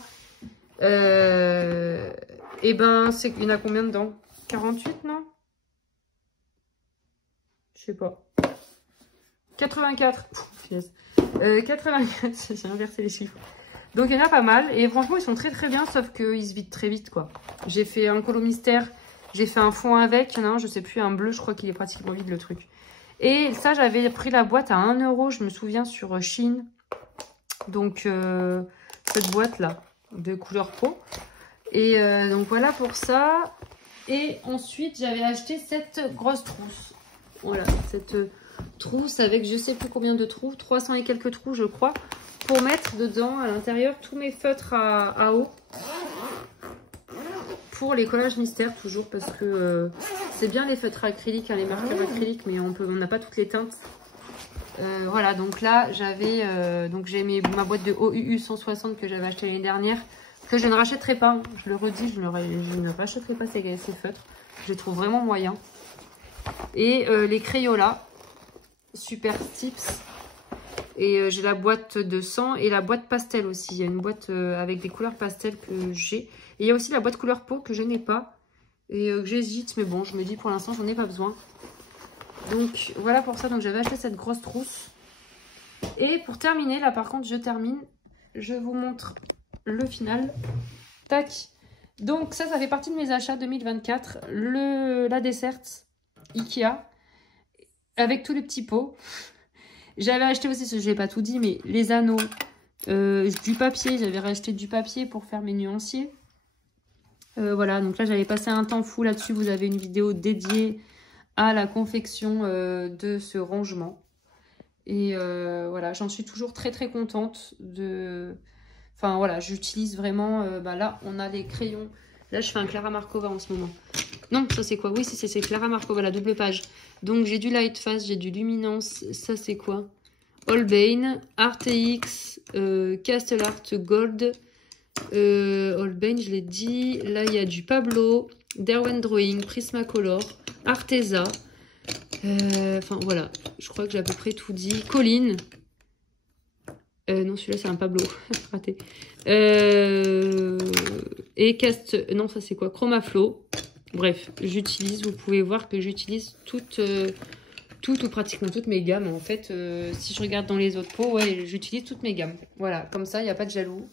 Et ben, il y en a combien dedans? 48, non? Je sais pas. 84. 84, j'ai inversé les chiffres. Donc, il y en a pas mal. Et franchement, ils sont très très bien, sauf qu'ils se vident très vite, quoi. J'ai fait un colo mystère. J'ai fait un fond avec. Il y en a un, je sais plus, un bleu. Je crois qu'il est pratiquement vide, le truc. Et ça, j'avais pris la boîte à 1 €, je me souviens, sur Shein. Donc, cette boîte-là, de couleur peau. Et donc, voilà pour ça. Et ensuite, j'avais acheté cette grosse trousse. Voilà, cette trousse avec je sais plus combien de trous. 300 et quelques trous, je crois. Pour mettre dedans, à l'intérieur, tous mes feutres à eau. Pour les collages mystères, toujours, parce que c'est bien les feutres acryliques, hein, les marqueurs acryliques, mais on n'a pas toutes les teintes. Voilà, donc là, j'avais donc j'ai ma boîte de OUU 160 que j'avais acheté l'année dernière, que je ne rachèterai pas. Je le redis, je ne rachèterai pas ces feutres. Je les trouve vraiment moyens. Et les Crayola, Super Tips. Et j'ai la boîte de 100 et la boîte pastel aussi. Il y a une boîte avec des couleurs pastel que j'ai. Et il y a aussi la boîte couleur peau que je n'ai pas. Et que j'hésite, mais bon, je me dis pour l'instant, j'en ai pas besoin. Donc voilà pour ça. Donc j'avais acheté cette grosse trousse. Et pour terminer, là par contre, je termine. Je vous montre le final. Tac. Donc ça fait partie de mes achats 2024. La desserte Ikea. Avec tous les petits pots. J'avais acheté aussi, je n'ai pas tout dit, mais les anneaux, du papier. J'avais racheté du papier pour faire mes nuanciers. Voilà, donc là, j'avais passé un temps fou là-dessus. Vous avez une vidéo dédiée à la confection de ce rangement. Et voilà, j'en suis toujours très, très contente de... Enfin, voilà, j'utilise vraiment... là, on a les crayons. Là, je fais un Clara Markova en ce moment. Non, ça, c'est quoi? Oui, c'est Clara Markova, la double page. Donc, j'ai du Lightfast, j'ai du Luminance. Ça, c'est quoi? Holbein, RTX, Castle Art Gold. Holbein, je l'ai dit. Là, il y a du Pablo, Derwent Drawing, Prismacolor, Arteza. Enfin, voilà. Je crois que j'ai à peu près tout dit. Colline. Non, celui-là, c'est un Pablo. Raté. Et non, ça, c'est quoi? Chromaflow. Bref, j'utilise, vous pouvez voir que j'utilise toutes ou pratiquement toutes mes gammes. En fait, si je regarde dans les autres pots, ouais, j'utilise toutes mes gammes. Voilà, comme ça, il n'y a pas de jaloux.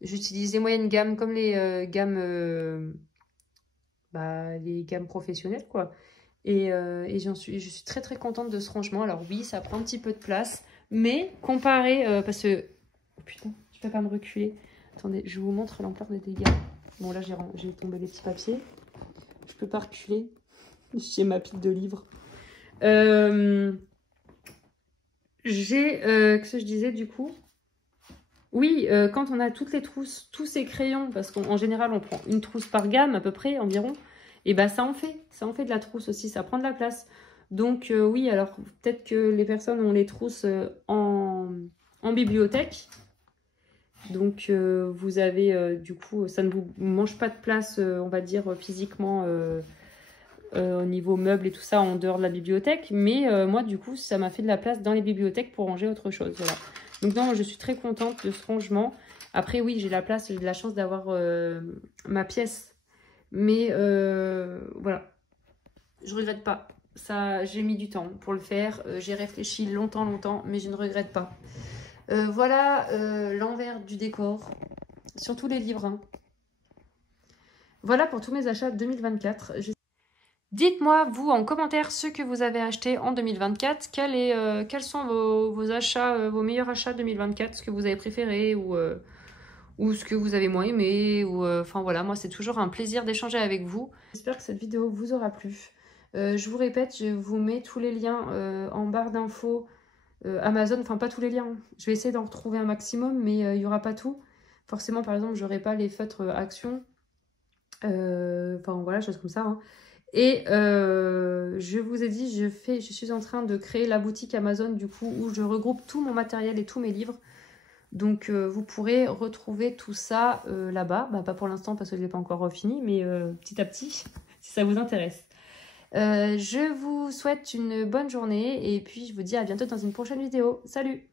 J'utilise les moyennes gammes comme les gammes professionnelles, quoi. Et je suis très très contente de ce rangement. Alors oui, ça prend un petit peu de place, mais comparé, parce que... Oh, putain, je peux pas me reculer. Attendez, je vous montre l'ampleur des dégâts. Bon là, j'ai tombé les petits papiers. Je peux pas reculer. J'ai ma pile de livres. Qu'est-ce que je disais du coup? Oui, quand on a toutes les trousses, tous ces crayons, parce qu'en général, on prend une trousse par gamme à peu près, environ, et bah ça en fait de la trousse aussi, ça prend de la place. Donc oui, alors peut-être que les personnes ont les trousses en bibliothèque. Donc vous avez, du coup, ça ne vous mange pas de place, on va dire, physiquement au niveau meubles et tout ça en dehors de la bibliothèque. Mais moi, du coup, ça m'a fait de la place dans les bibliothèques pour ranger autre chose. Voilà. Donc non, je suis très contente de ce rangement. Après, oui, j'ai la place, j'ai de la chance d'avoir ma pièce. Mais voilà, je regrette pas. Ça, j'ai mis du temps pour le faire. J'ai réfléchi longtemps, mais je ne regrette pas. Voilà l'envers du décor. Surtout les livres. Hein. Voilà pour tous mes achats 2024. Dites-moi, vous, en commentaire, ce que vous avez acheté en 2024. Quels sont vos achats, vos meilleurs achats 2024, ce que vous avez préféré ou ce que vous avez moins aimé. Enfin voilà, moi, c'est toujours un plaisir d'échanger avec vous. J'espère que cette vidéo vous aura plu. Je vous répète, je vous mets tous les liens en barre d'infos. Amazon, enfin pas tous les liens. Je vais essayer d'en retrouver un maximum, mais il n'y aura pas tout. Forcément, par exemple, j'aurai pas les feutres Action. Enfin voilà, choses comme ça. Hein. Et je vous ai dit, je suis en train de créer la boutique Amazon du coup où je regroupe tout mon matériel et tous mes livres. Donc vous pourrez retrouver tout ça là-bas. Bah, pas pour l'instant parce que je ne l'ai pas encore fini, mais petit à petit, si ça vous intéresse. Je vous souhaite une bonne journée et puis je vous dis à bientôt dans une prochaine vidéo. Salut!